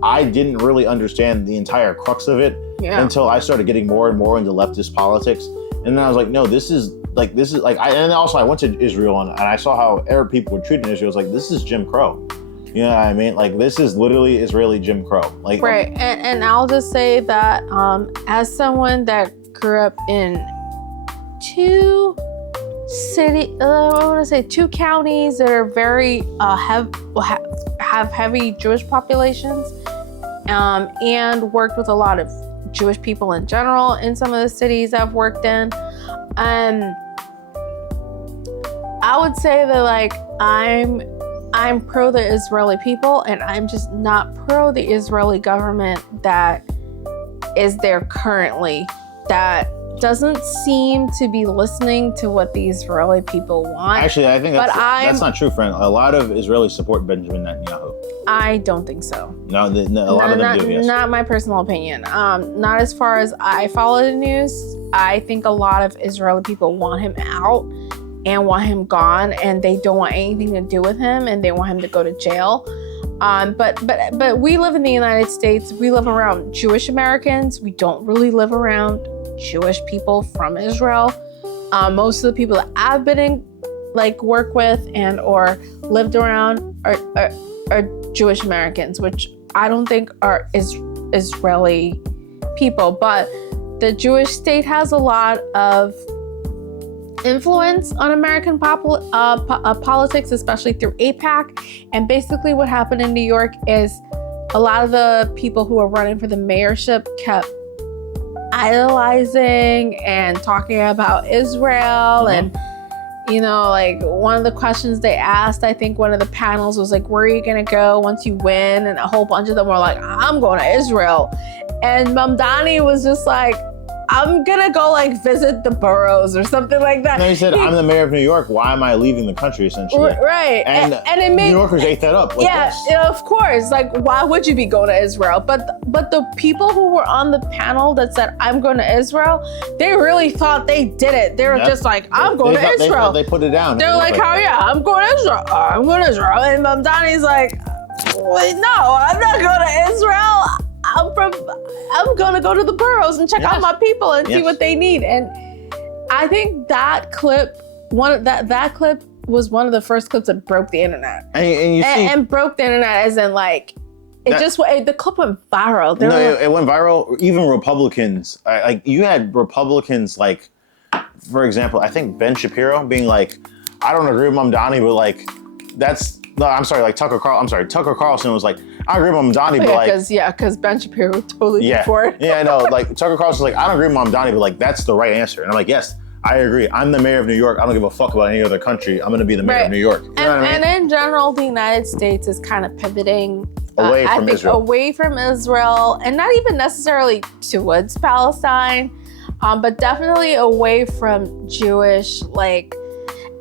I didn't really understand the entire crux of it until I started getting more and more into leftist politics. And then I was like, no, this is like, and also I went to Israel and I saw how Arab people were treated in Israel. I was like, this is Jim Crow. You know what I mean? Like, this is literally Israeli Jim Crow. Like, right. And I'll just say that as someone that grew up in two counties that are very have heavy Jewish populations, and worked with a lot of Jewish people in general in some of the cities I've worked in. I would say that like I'm pro the Israeli people, and I'm just not pro the Israeli government that is there currently, that doesn't seem to be listening to what the Israeli people want. Actually, I think that's not true, friend. A lot of Israelis support Benjamin Netanyahu. I don't think so. No, a lot of them do, yes. Not my personal opinion. Not as far as I follow the news. I think a lot of Israeli people want him out and want him gone, and they don't want anything to do with him, and they want him to go to jail. But we live in the United States. We live around Jewish Americans. We don't really live around Jewish people from Israel. Most of the people that I've been in, like, work with and or lived around are Jewish Americans, which I don't think are Israeli people. But the Jewish state has a lot of influence on American politics, especially through AIPAC. And basically what happened in New York is a lot of the people who were running for the mayorship kept idolizing and talking about Israel. And, you know, like, one of the questions they asked, I think one of the panels was like, where are you gonna go once you win? And a whole bunch of them were like, I'm going to Israel. And Mamdani was just like, I'm gonna go like visit the boroughs or something like that. And he said, I'm the mayor of New York. Why am I leaving the country, essentially? Right. And it made New Yorkers ate that up. Like, of course. Like, why would you be going to Israel? But the people who were on the panel that said, I'm going to Israel, they really thought they did it. They were just like, I'm going to Israel. They put it down. They're like, oh yeah, I'm going to Israel. I'm going to Israel. And Mamdani's like, wait, no, I'm not going to Israel. I'm gonna go to the boroughs and check out my people and see what they need. And I think that clip, that clip was one of the first clips that broke the internet. And broke the internet as in like, the clip went viral. It went viral. Even Republicans, like, you had Republicans, like, for example, I think Ben Shapiro being like, I don't agree with Mamdani, but like, Tucker Carlson was like, I agree with Mamdani, but like... because Ben Shapiro would totally be for it. Yeah, I know. Like, Tucker Carlson's like, I don't agree with Mamdani, but like, that's the right answer. And I'm like, yes, I agree. I'm the mayor of New York. I don't give a fuck about any other country. I'm going to be the mayor of New York. You know what I mean? And in general, the United States is kind of pivoting away from Israel, and not even necessarily towards Palestine, but definitely away from Jewish, like,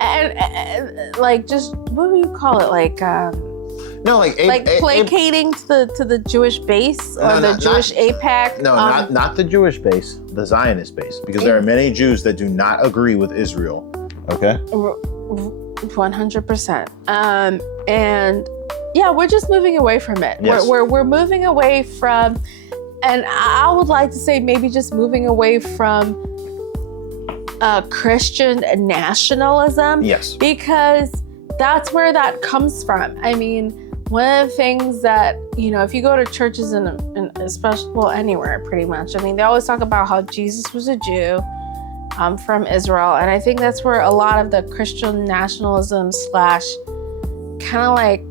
and like, just, what do you call it? Like, placating to the Jewish base or the Jewish AIPAC. No, not the Jewish base, the Zionist base, because there are many Jews that do not agree with Israel. Okay. 100%. And yeah, we're just moving away from it. Yes. We're moving away from, and I would like to say maybe just moving away from Christian nationalism. Yes. Because that's where that comes from. I mean, one of the things that, you know, if you go to churches and especially, well, anywhere pretty much, I mean, they always talk about how Jesus was a Jew from Israel. And I think that's where a lot of the Christian nationalism / kind of like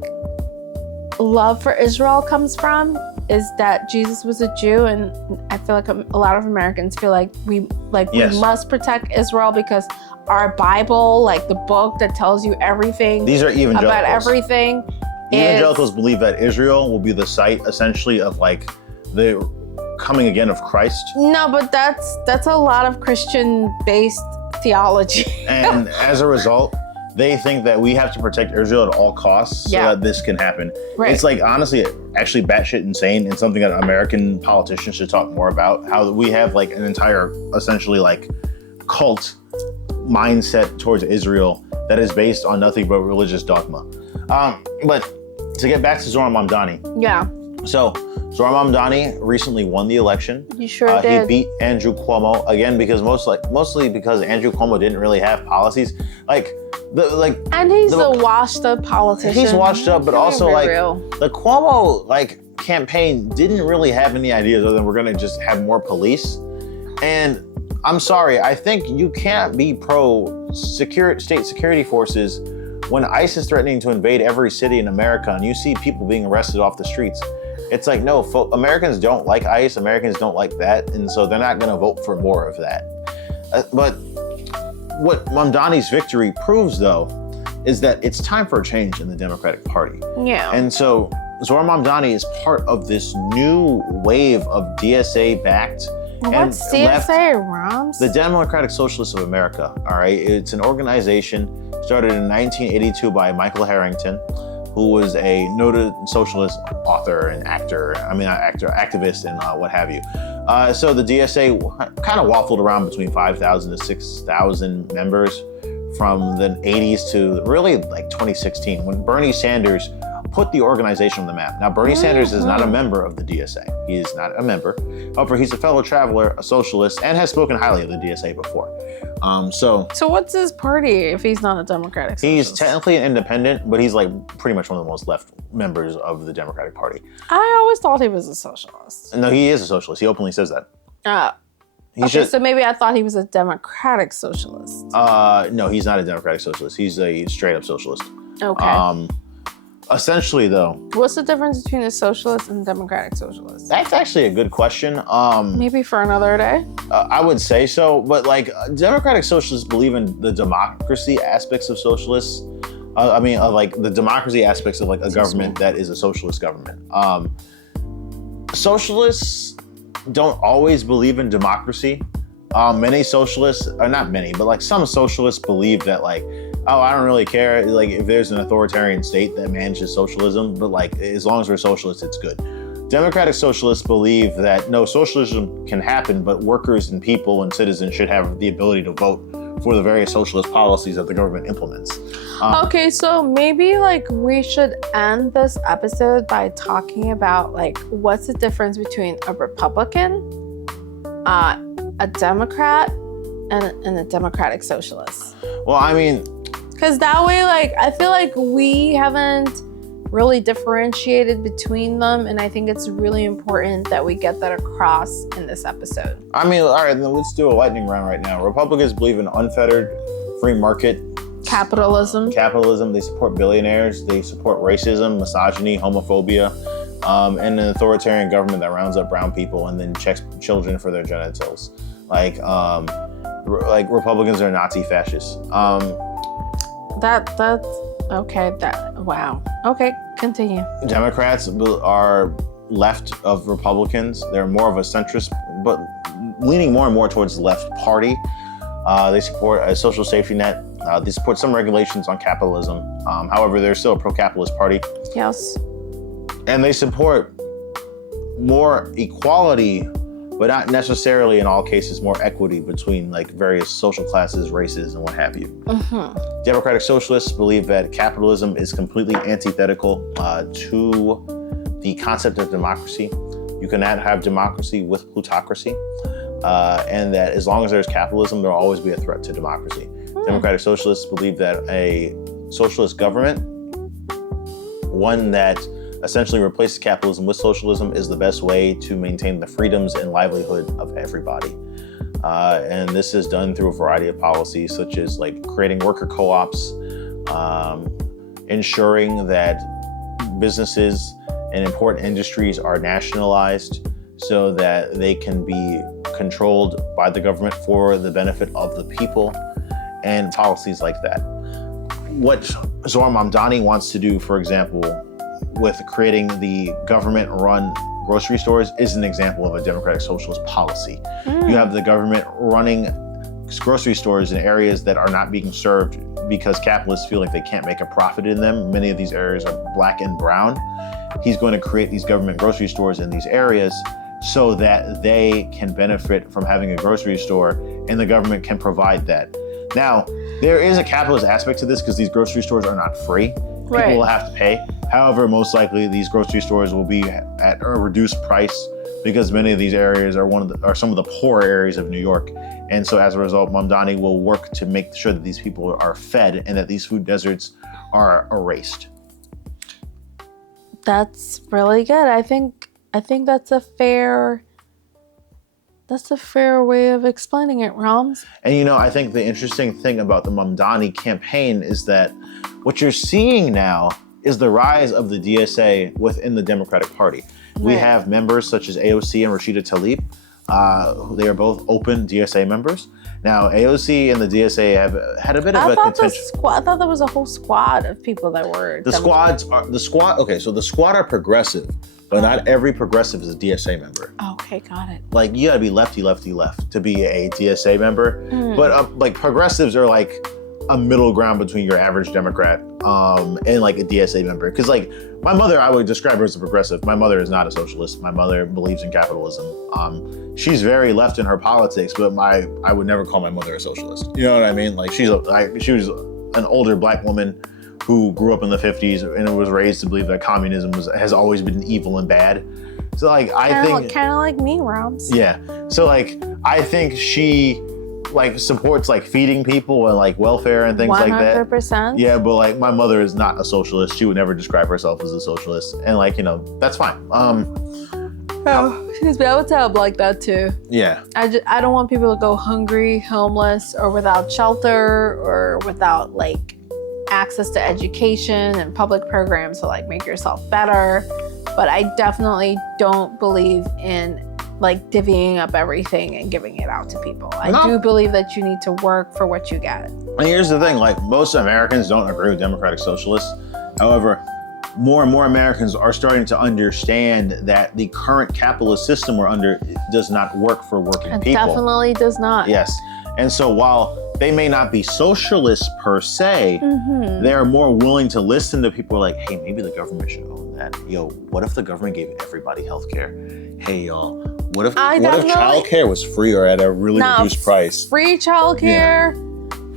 love for Israel comes from, is that Jesus was a Jew. And I feel like a lot of Americans feel like we must protect Israel because our Bible, like the book that tells you everything These are evangelicals. About everything. Evangelicals believe that Israel will be the site, essentially, of like the coming again of Christ. No, but that's a lot of Christian-based theology. And as a result, they think that we have to protect Israel at all costs so that this can happen. Right. It's like, honestly, actually batshit insane, and something that American politicians should talk more about. How we have like an entire, essentially like cult mindset towards Israel that is based on nothing but religious dogma. But to get back to Zohran Mamdani. Yeah. So Zohran Mamdani recently won the election. You sure did. He beat Andrew Cuomo again because mostly because Andrew Cuomo didn't really have policies. And he's a washed up politician. He's washed up, but also like real. the Cuomo campaign didn't really have any ideas other than we're gonna just have more police. And I'm sorry, I think you can't be pro state security forces when ICE is threatening to invade every city in America and you see people being arrested off the streets. It's like, no, Americans don't like ICE, Americans don't like that, and so they're not gonna vote for more of that. But what Mamdani's victory proves, though, is that it's time for a change in the Democratic Party. Yeah. And so Zohran Mamdani is part of this new wave of DSA-backed. What's DSA, Roms? The Democratic Socialists of America, all right? It's an organization started in 1982 by Michael Harrington, who was a noted socialist author and activist and what have you. So the DSA kind of waffled around between 5,000 to 6,000 members from the 80s to really like 2016 when Bernie Sanders put the organization on the map. Now, Bernie Sanders is not a member of the DSA. He is not a member. However, he's a fellow traveler, a socialist, and has spoken highly of the DSA before. So what's his party if he's not a Democratic Socialist? He's technically an independent, but he's like pretty much one of the most left members of the Democratic Party. I always thought he was a socialist. No, he is a socialist. He openly says that. So maybe I thought he was a Democratic Socialist. No, he's not a Democratic Socialist. He's a straight up socialist. Okay. Essentially, though. What's the difference between a socialist and a Democratic Socialist? That's actually a good question. Maybe for another day? I would say so, but like Democratic Socialists believe in the democracy aspects of socialists. Like the democracy aspects of like a government that is a socialist government. Socialists don't always believe in democracy. Many socialists, or not many, but like some socialists believe that like, oh, I don't really care. Like if there's an authoritarian state that manages socialism, but like as long as we're socialists, it's good. Democratic socialists believe that no, socialism can happen, but workers and people and citizens should have the ability to vote for the various socialist policies that the government implements. Okay, so maybe like we should end this episode by talking about like what's the difference between a Republican, a Democrat, and a Democratic Socialist. Well, I mean, because that way, like, I feel like we haven't really differentiated between them, and I think it's really important that we get that across in this episode. I mean, all right, then let's do a lightning round right now. Republicans believe in unfettered free market capitalism. They support billionaires. They support racism, misogyny, homophobia, and an authoritarian government that rounds up brown people and then checks children for their genitals. Like Republicans are Nazi fascists. That's okay. Wow. Okay, continue. Democrats are left of Republicans. They're more of a centrist, but leaning more and more towards the left party. They support a social safety net. They support some regulations on capitalism. However, they're still a pro-capitalist party. Yes. And they support more equality, but not necessarily in all cases more equity between like various social classes, races, and what have you. Mm-hmm. Democratic Socialists believe that capitalism is completely antithetical to the concept of democracy. You cannot have democracy with plutocracy, and that as long as there's capitalism, there will always be a threat to democracy. Democratic Socialists believe that a socialist government, one that essentially replaces capitalism with socialism, is the best way to maintain the freedoms and livelihood of everybody. And this is done through a variety of policies, such as like creating worker co-ops, ensuring that businesses and important industries are nationalized so that they can be controlled by the government for the benefit of the people, and policies like that. What Zohran Mamdani wants to do, for example, with creating the government-run grocery stores is an example of a democratic socialist policy. You have the government running grocery stores in areas that are not being served because capitalists feel like they can't make a profit in them. Many of these areas are black and brown. He's going to create these government grocery stores in these areas so that they can benefit from having a grocery store, and the government can provide that. Now, there is a capitalist aspect to this because these grocery stores are not free. People will have to pay. However, most likely these grocery stores will be at a reduced price because many of these areas are some of the poor areas of New York. And so as a result, Mamdani will work to make sure that these people are fed and that these food deserts are erased. That's really good. I think that's a fair way of explaining it, Rams. And I think the interesting thing about the Mamdani campaign is that what you're seeing now is the rise of the DSA within the Democratic Party. Right. We have members such as AOC and Rashida Tlaib. They are both open DSA members. Now, AOC and the DSA have had a bit of a contention. I thought there was a whole squad of people that were. The squad. Okay, so the squad are progressive, but not every progressive is a DSA member. Okay, got it. Like, you gotta be left to be a DSA member. But like progressives are like a middle ground between your average Democrat and like a DSA member. Because like my mother, I would describe her as a progressive. My mother is not a socialist. My mother believes in capitalism. She's very left in her politics, but I would never call my mother a socialist. You know what I mean? Like she was an older black woman who grew up in the 50s and was raised to believe that communism has always been evil and bad. So like I think kind of like me, Rams. Yeah. So like I think she like supports like feeding people and like welfare and things 100%. Like that. 100%. Yeah, but like my mother is not a socialist. She would never describe herself as a socialist, and like that's fine. Excuse me, I would tell them like that too. Yeah. I don't want people to go hungry, homeless, or without shelter, or without like access to education and public programs to like make yourself better. But I definitely don't believe in like divvying up everything and giving it out to people. I do believe that you need to work for what you get. And here's the thing, like most Americans don't agree with democratic socialists. However, more and more Americans are starting to understand that the current capitalist system we're under does not work for working people. It definitely does not. Yes. And so while they may not be socialists per se, they're more willing to listen to people like, hey, maybe the government should own that. Yo, what if the government gave everybody health care? Hey, y'all, what if childcare was free or at a really reduced price? Free childcare,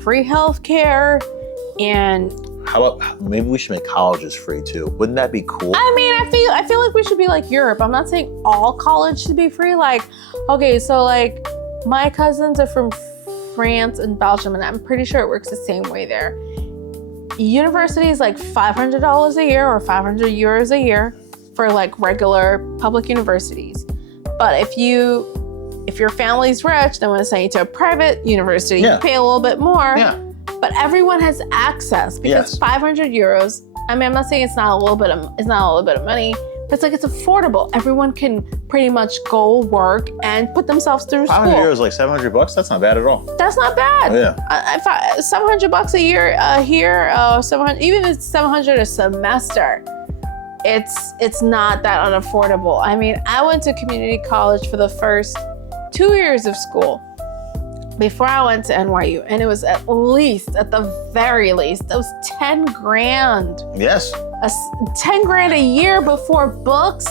free health care, and how about maybe we should make colleges free too? Wouldn't that be cool? I mean, I feel like we should be like Europe. I'm not saying all college should be free. Like, okay, so like my cousins are from France and Belgium, and I'm pretty sure it works the same way there. University is like $500 a year or 500 euros a year for like regular public universities. But if your family's rich, they want to send you to a private university, you pay a little bit more. Yeah. But everyone has access because 500 euros. I mean, I'm not saying it's not a little bit of money, but it's like it's affordable. Everyone can pretty much go work and put themselves through school. 500 euros, like $700. That's not bad at all. That's not bad. Yeah. $700 a year here, 700, even if it's $700 a semester, it's not that unaffordable. I mean, I went to community college for the first 2 years of school before I went to NYU, and it was at the very least, it was 10 grand. Yes. 10 grand a year before books,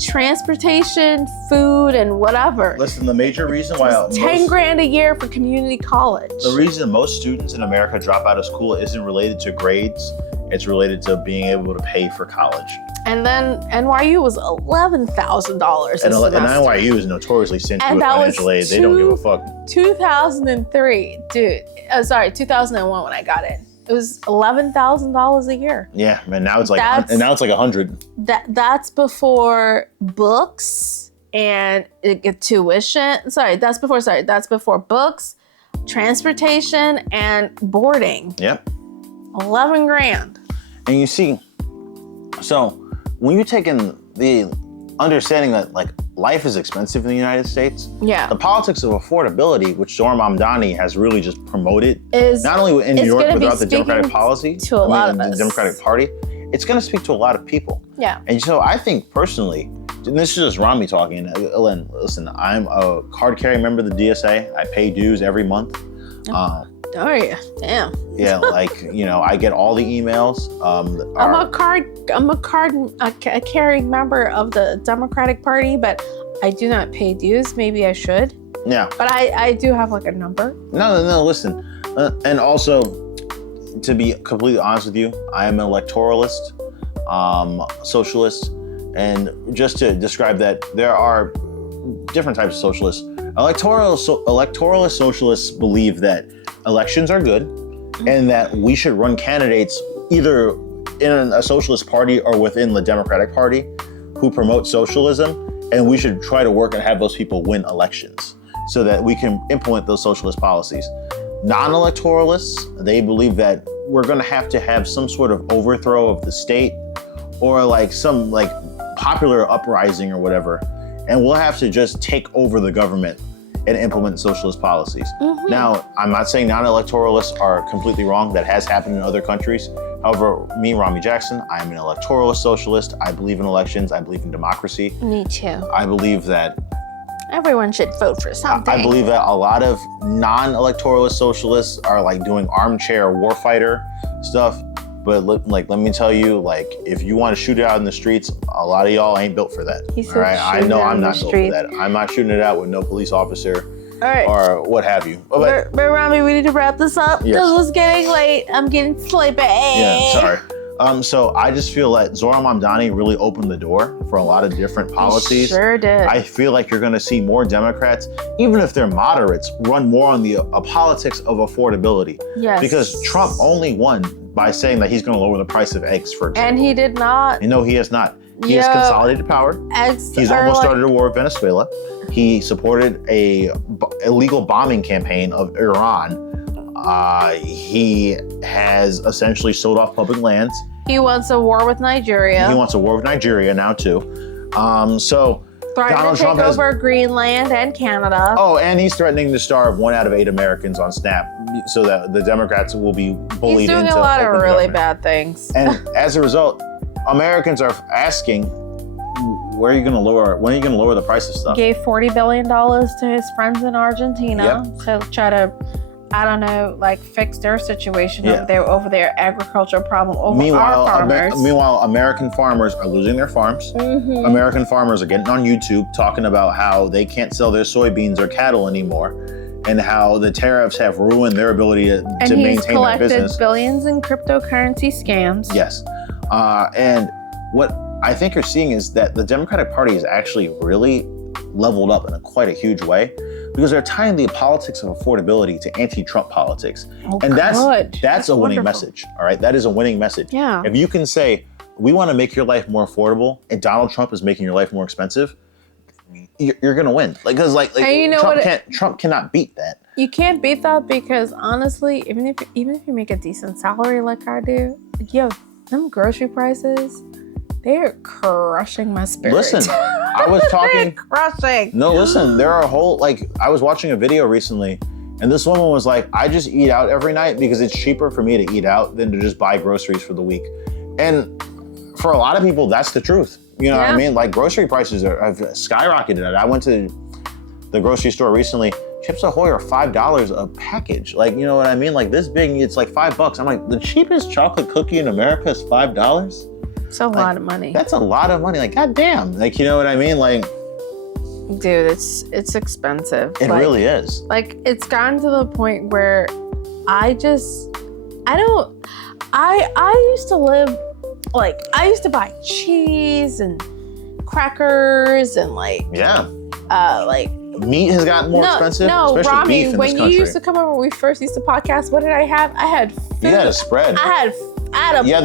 transportation, food, and whatever. Listen, the major reason why 10 grand a year for community college. The reason most students in America drop out of school isn't related to grades. It's related to being able to pay for college. And then NYU was $11,000 a semester. And NYU is notoriously stingy with financial aid. They don't give a fuck. 2003, dude. 2001 when I got in. It was $11,000 a year. Yeah, man. Now it's like $100. That's before books and tuition. That's before books, transportation, and boarding. Yep. 11 grand. And you see, so when you take in the understanding that like life is expensive in the United States, the politics of affordability, which Zohran Mamdani has really just promoted, is not only in New York but throughout the Democratic policy, to a lot of us. The Democratic Party, it's going to speak to a lot of people. Yeah. And so I think personally, and this is just Rami talking. Lynn, listen, I'm a card carrying member of the DSA. I pay dues every month. Oh yeah, damn. Yeah, like, you know, I get all the emails. I'm a carrying member of the Democratic Party, but I do not pay dues. Maybe I should. Yeah. But I do have like a number. No, listen. And also, to be completely honest with you, I am an electoralist, socialist. And just to describe that, there are different types of socialists. Electoralist socialists believe that elections are good and that we should run candidates either in a socialist party or within the Democratic Party who promote socialism, and we should try to work and have those people win elections so that we can implement those socialist policies. Non-electoralists, they believe that we're going to have some sort of overthrow of the state or like some like popular uprising or whatever, and we'll have to just take over the government and implement socialist policies. Mm-hmm. Now, I'm not saying non-electoralists are completely wrong. That has happened in other countries. However, me, Rami Jackson, I am an electoralist socialist. I believe in elections. I believe in democracy. Me too. I believe that everyone should vote for something. I believe that a lot of non-electoralist socialists are like doing armchair warfighter stuff. But let me tell you, like, if you want to shoot it out in the streets, a lot of y'all ain't built for that. All right? I know I'm not built for that. I'm not shooting it out with no police officer or what have you. But Rami, we need to wrap this up because it's getting late. I'm getting sleepy. Yeah, sorry. So I just feel that Zohran Mamdani really opened the door for a lot of different policies. He sure did. I feel like you're going to see more Democrats, even if they're moderates, run more on the politics of affordability. Yes. Because Trump only won by saying that he's going to lower the price of eggs, for example. And he did not. No, he has not. He has consolidated power. He's almost started a war with Venezuela. He supported a illegal bombing campaign of Iran. He has essentially sold off public lands. He wants a war with Nigeria. He wants a war with Nigeria now too. So Donald Trump has over Greenland and Canada. Oh, and he's threatening to starve 1 out of 8 Americans on SNAP, so that the Democrats will be bullied. He's doing into a lot of really government. bad things. And as a result, Americans are asking, when are you going to lower the price of stuff? He gave $40 billion to his friends in Argentina to try to, I don't know, like fix their situation over their agricultural problem over our farmers. Meanwhile, American farmers are losing their farms. Mm-hmm. American farmers are getting on YouTube talking about how they can't sell their soybeans or cattle anymore, and how the tariffs have ruined their ability to maintain their business. And he's collected billions in cryptocurrency scams. Yes. And what I think you're seeing is that the Democratic Party is actually really leveled up in quite a huge way, because they're tying the politics of affordability to anti-Trump politics. And that's a winning message, all right? That is a winning message. Yeah. If you can say, we want to make your life more affordable, and Donald Trump is making your life more expensive, you're going to win. Because Trump cannot beat that. You can't beat that because honestly, even if you make a decent salary like I do, them grocery prices, they're crushing my spirit. Listen, I was talking. They're crushing. No, listen, there are I was watching a video recently, and this woman was like, I just eat out every night because it's cheaper for me to eat out than to just buy groceries for the week. And for a lot of people, that's the truth. You know what I mean? Like, grocery prices have skyrocketed. I went to the grocery store recently. Chips Ahoy are $5 a package. Like, you know what I mean? Like, this big, it's like $5. I'm like, the cheapest chocolate cookie in America is $5? It's a lot of money. That's a lot of money. Like, goddamn. Like, you know what I mean? Like, dude, it's expensive. It really is. Like, it's gotten to the point where I used to live, like, I used to buy cheese and crackers and like meat has gotten more expensive. No, especially Rami, beef in when this you country. used to come over when we first used to podcast, what did I have? I had food. You had a spread. I had a platter. You had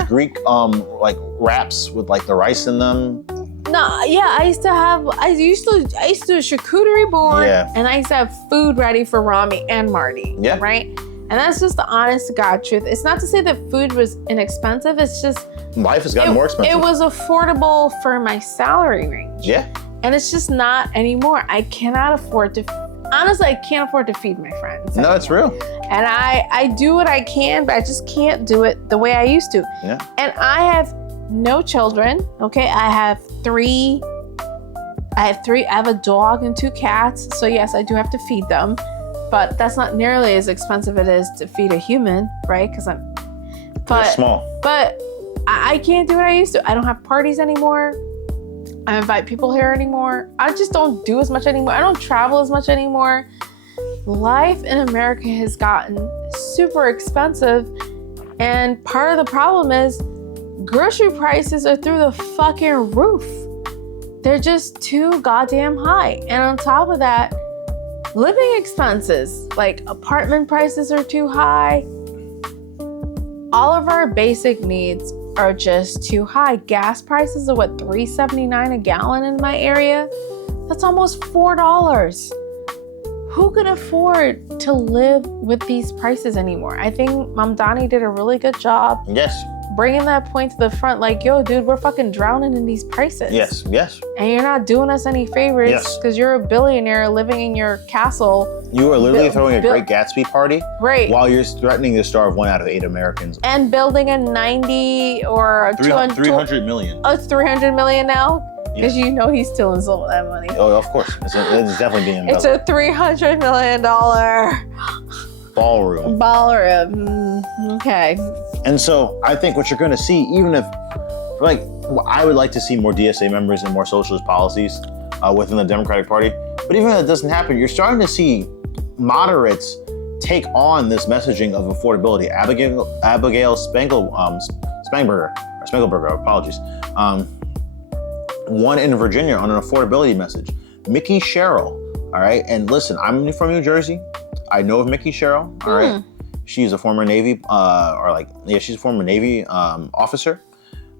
those Greek like wraps with like the rice in them. No, yeah, I used to do a charcuterie board, and I used to have food ready for Rami and Marty. Yeah. Right? And that's just the honest to God truth. It's not to say that food was inexpensive. It's just life has gotten more expensive. It was affordable for my salary range. Yeah. And it's just not anymore. I cannot afford to, honestly, I can't afford to feed my friends. No, it's real. And I do what I can, but I just can't do it the way I used to. Yeah. And I have no children. Okay, I have a dog and 2 cats. So yes, I do have to feed them, but that's not nearly as expensive it is to feed a human, right? Because They're small. But I can't do what I used to. I don't have parties anymore. I don't invite people here anymore. I just don't do as much anymore. I don't travel as much anymore. Life in America has gotten super expensive. And part of the problem is grocery prices are through the fucking roof. They're just too goddamn high. And on top of that, living expenses, like apartment prices are too high. All of our basic needs are just too high. Gas prices are what, $3.79 a gallon in my area? That's almost $4. Who could afford to live with these prices anymore? I think Mamdani did a really good job. Yes. Bringing that point to the front, like, yo, dude, we're fucking drowning in these prices. Yes, yes. And you're not doing us any favors because you're a billionaire living in your castle. You are literally throwing a Great Gatsby party, right? While you're threatening to starve 1 out of 8 Americans. And building a 90 or a 300 million. Oh, it's 300 million now? Because Yes. you know he's stealing some of that money. Oh, of course. It's definitely being It's a $300 million ballroom. Okay. And so I think what you're going to see, even if, like, I would like to see more DSA members and more socialist policies within the Democratic Party. But even if that doesn't happen, you're starting to see moderates take on this messaging of affordability. Abigail Spangelberger, apologies, won in Virginia on an affordability message. Mickey Sherrill, all right? And listen, I'm from New Jersey. I know of Mickey Sherrill, all right? She's a former Navy, she's a former Navy officer,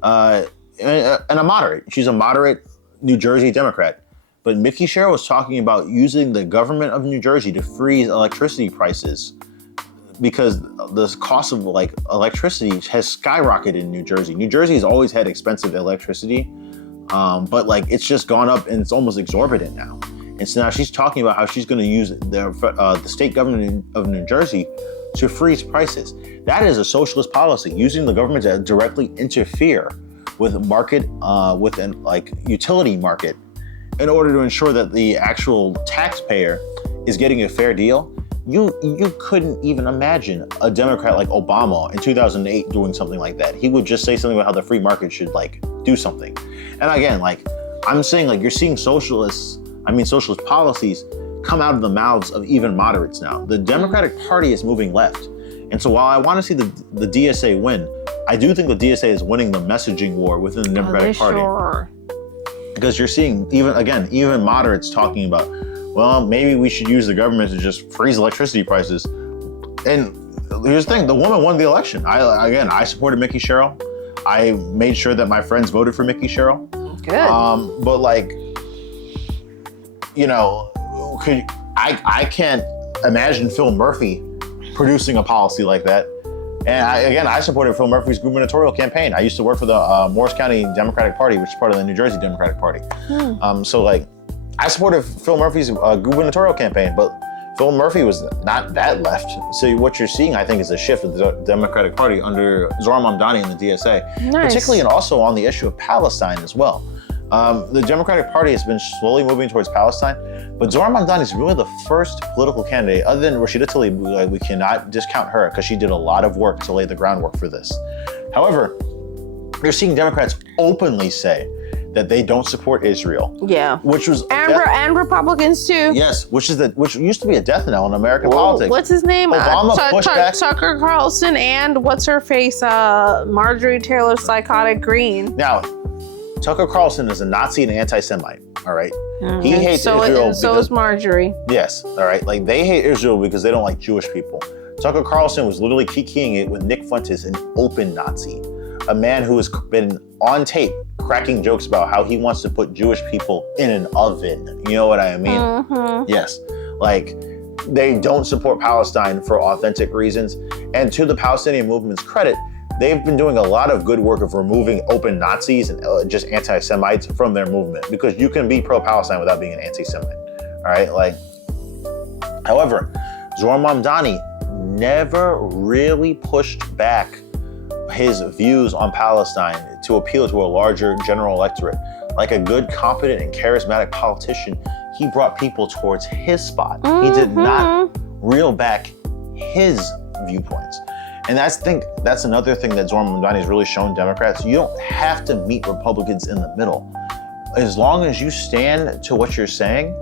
and a moderate. She's a moderate New Jersey Democrat. But Mickey Sherrill was talking about using the government of New Jersey to freeze electricity prices because the cost of electricity has skyrocketed in New Jersey. New Jersey has always had expensive electricity, but it's just gone up and it's almost exorbitant now. And so now she's talking about how she's going to use the state government of New Jersey to freeze prices. That is a socialist policy, using the government to directly interfere with market, with an utility market, in order to ensure that the actual taxpayer is getting a fair deal. You couldn't even imagine a Democrat like Obama in 2008 doing something like that. He would just say something about how the free market should do something. And again, I'm saying, you're seeing socialist policies come out of the mouths of even moderates now. The Democratic Party is moving left. And so while I want to see the DSA win, I do think the DSA is winning the messaging war within the Democratic Party. Sure. Because you're seeing even moderates talking about, well, maybe we should use the government to just freeze electricity prices. And here's the thing, the woman won the election. I supported Mickey Sherrill. I made sure that my friends voted for Mickey Sherrill. Good. I can't imagine Phil Murphy producing a policy like that. And I supported Phil Murphy's gubernatorial campaign. I used to work for the Morris County Democratic Party, which is part of the New Jersey Democratic Party. I supported Phil Murphy's gubernatorial campaign, but Phil Murphy was not that left. So what you're seeing, I think, is a shift of the Democratic Party under Zohran Mamdani and the DSA, particularly and also on the issue of Palestine as well. The Democratic Party has been slowly moving towards Palestine, but Zohran Mamdani is really the first political candidate, other than Rashida Tlaib. We cannot discount her because she did a lot of work to lay the groundwork for this. However, you're seeing Democrats openly say that they don't support Israel. Yeah. Which was and Republicans too. Yes, which used to be a death knell in American politics. What's his name? Obama pushed back. Tucker Carlson and what's her face? Marjorie Taylor Psychotic Green. Now, Tucker Carlson is a Nazi and an anti-Semite. All right. He hates Israel. So is Marjorie. Yes. All right. They hate Israel because they don't like Jewish people. Tucker Carlson was literally kikiing it with Nick Fuentes, an open Nazi, a man who has been on tape cracking jokes about how he wants to put Jewish people in an oven. You know what I mean? Mm-hmm. Yes. They don't support Palestine for authentic reasons. And to the Palestinian movement's credit, they've been doing a lot of good work of removing open Nazis and just anti-Semites from their movement, because you can be pro-Palestine without being an anti-Semite. All right. However, Zohran Mamdani never really pushed back his views on Palestine to appeal to a larger general electorate. Like a good, competent, and charismatic politician, he brought people towards his spot. He did not reel back his viewpoints. And that's another thing that Zohran Mamdani has really shown Democrats. You don't have to meet Republicans in the middle. As long as you stand to what you're saying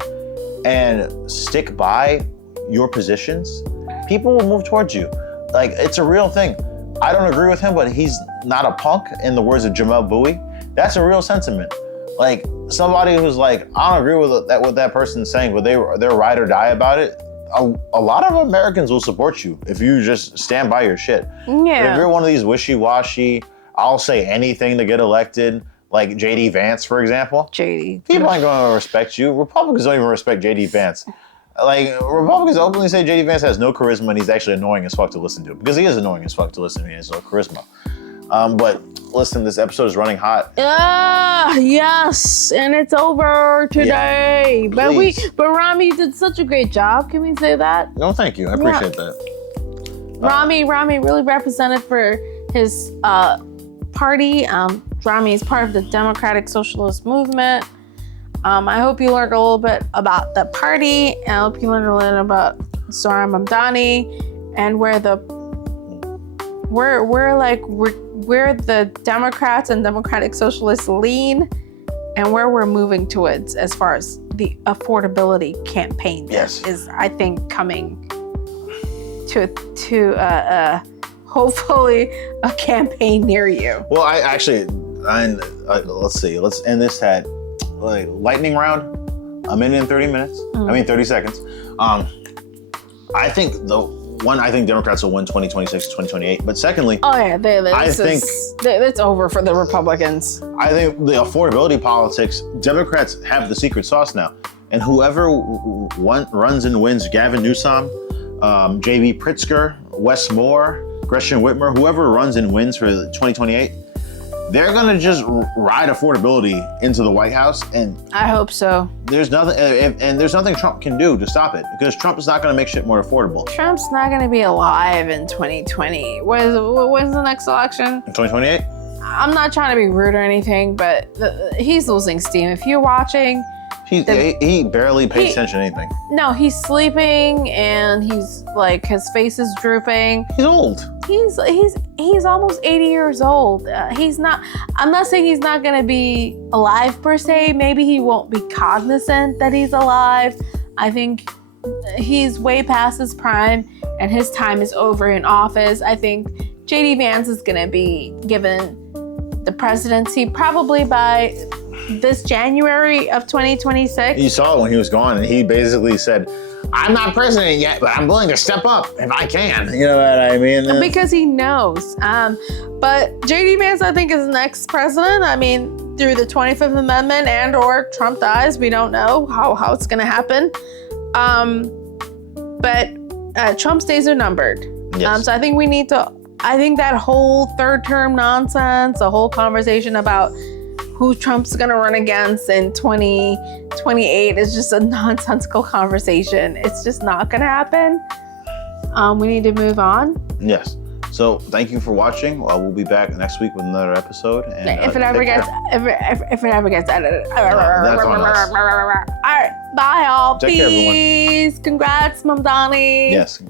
and stick by your positions, people will move towards you. Like, it's a real thing. I don't agree with him, but he's not a punk, in the words of Jamel Bowie. That's a real sentiment. Like, somebody who's like, I don't agree with what that person's saying, but they're ride or die about it. A lot of Americans will support you if you just stand by your shit. Yeah. But if you're one of these wishy-washy, I'll say anything to get elected, like JD Vance, for example. JD. People ain't gonna respect you. Republicans don't even respect JD Vance. Like, Republicans openly say JD Vance has no charisma and he's actually annoying as fuck to listen to. Because he is annoying as fuck to listen to, he has no charisma. But listen, this episode is running hot. Yes, and it's over today. Yeah, but Rami did such a great job. Can we say that? No, thank you. I appreciate that. Rami really represented for his party. Rami is part of the Democratic Socialist Movement. I hope you learned a little bit about the party. I hope you learned a little about Zohran Mamdani and where the Democrats and Democratic Socialists lean and where we're moving towards as far as the affordability campaign is, I think, coming to hopefully a campaign near you. Well, let's see. Let's end this at lightning round, a minute and 30 minutes. 30 seconds. I think Democrats will win 2026, 2028. But secondly, it's over for the Republicans. I think the affordability politics, Democrats have the secret sauce now. And whoever runs and wins, Gavin Newsom, J.B. Pritzker, Wes Moore, Gretchen Whitmer, whoever runs and wins for 2028, they're gonna just ride affordability into the White House, and I hope so. There's nothing Trump can do to stop it, because Trump is not gonna make shit more affordable. Trump's not gonna be alive in 2020. When's the next election? In 2028? I'm not trying to be rude or anything, but he's losing steam. If you're watching, he barely pays attention to anything. No, he's sleeping, and he's like, his face is drooping. He's old. He's almost 80 years old. I'm not saying he's not gonna be alive per se. Maybe he won't be cognizant that he's alive. I think he's way past his prime and his time is over in office. I think JD Vance is gonna be given the presidency probably by this January of 2026. You saw it when he was gone, and he basically said, I'm not president yet, but I'm willing to step up if I can. You know what I mean? Because he knows. But JD Vance, I think, is the next president. I mean, through the 25th Amendment and or Trump dies, we don't know how it's going to happen. But Trump's days are numbered. Yes. So I think that whole third term nonsense, the whole conversation about who Trump's gonna run against in 2028 is just a nonsensical conversation. It's just not gonna happen. We need to move on. Yes. So thank you for watching. We'll be back next week with another episode. And, if it ever gets edited. That's on us. All right, bye y'all. Take care, everyone. Peace. Congrats, Mamdani. Yes.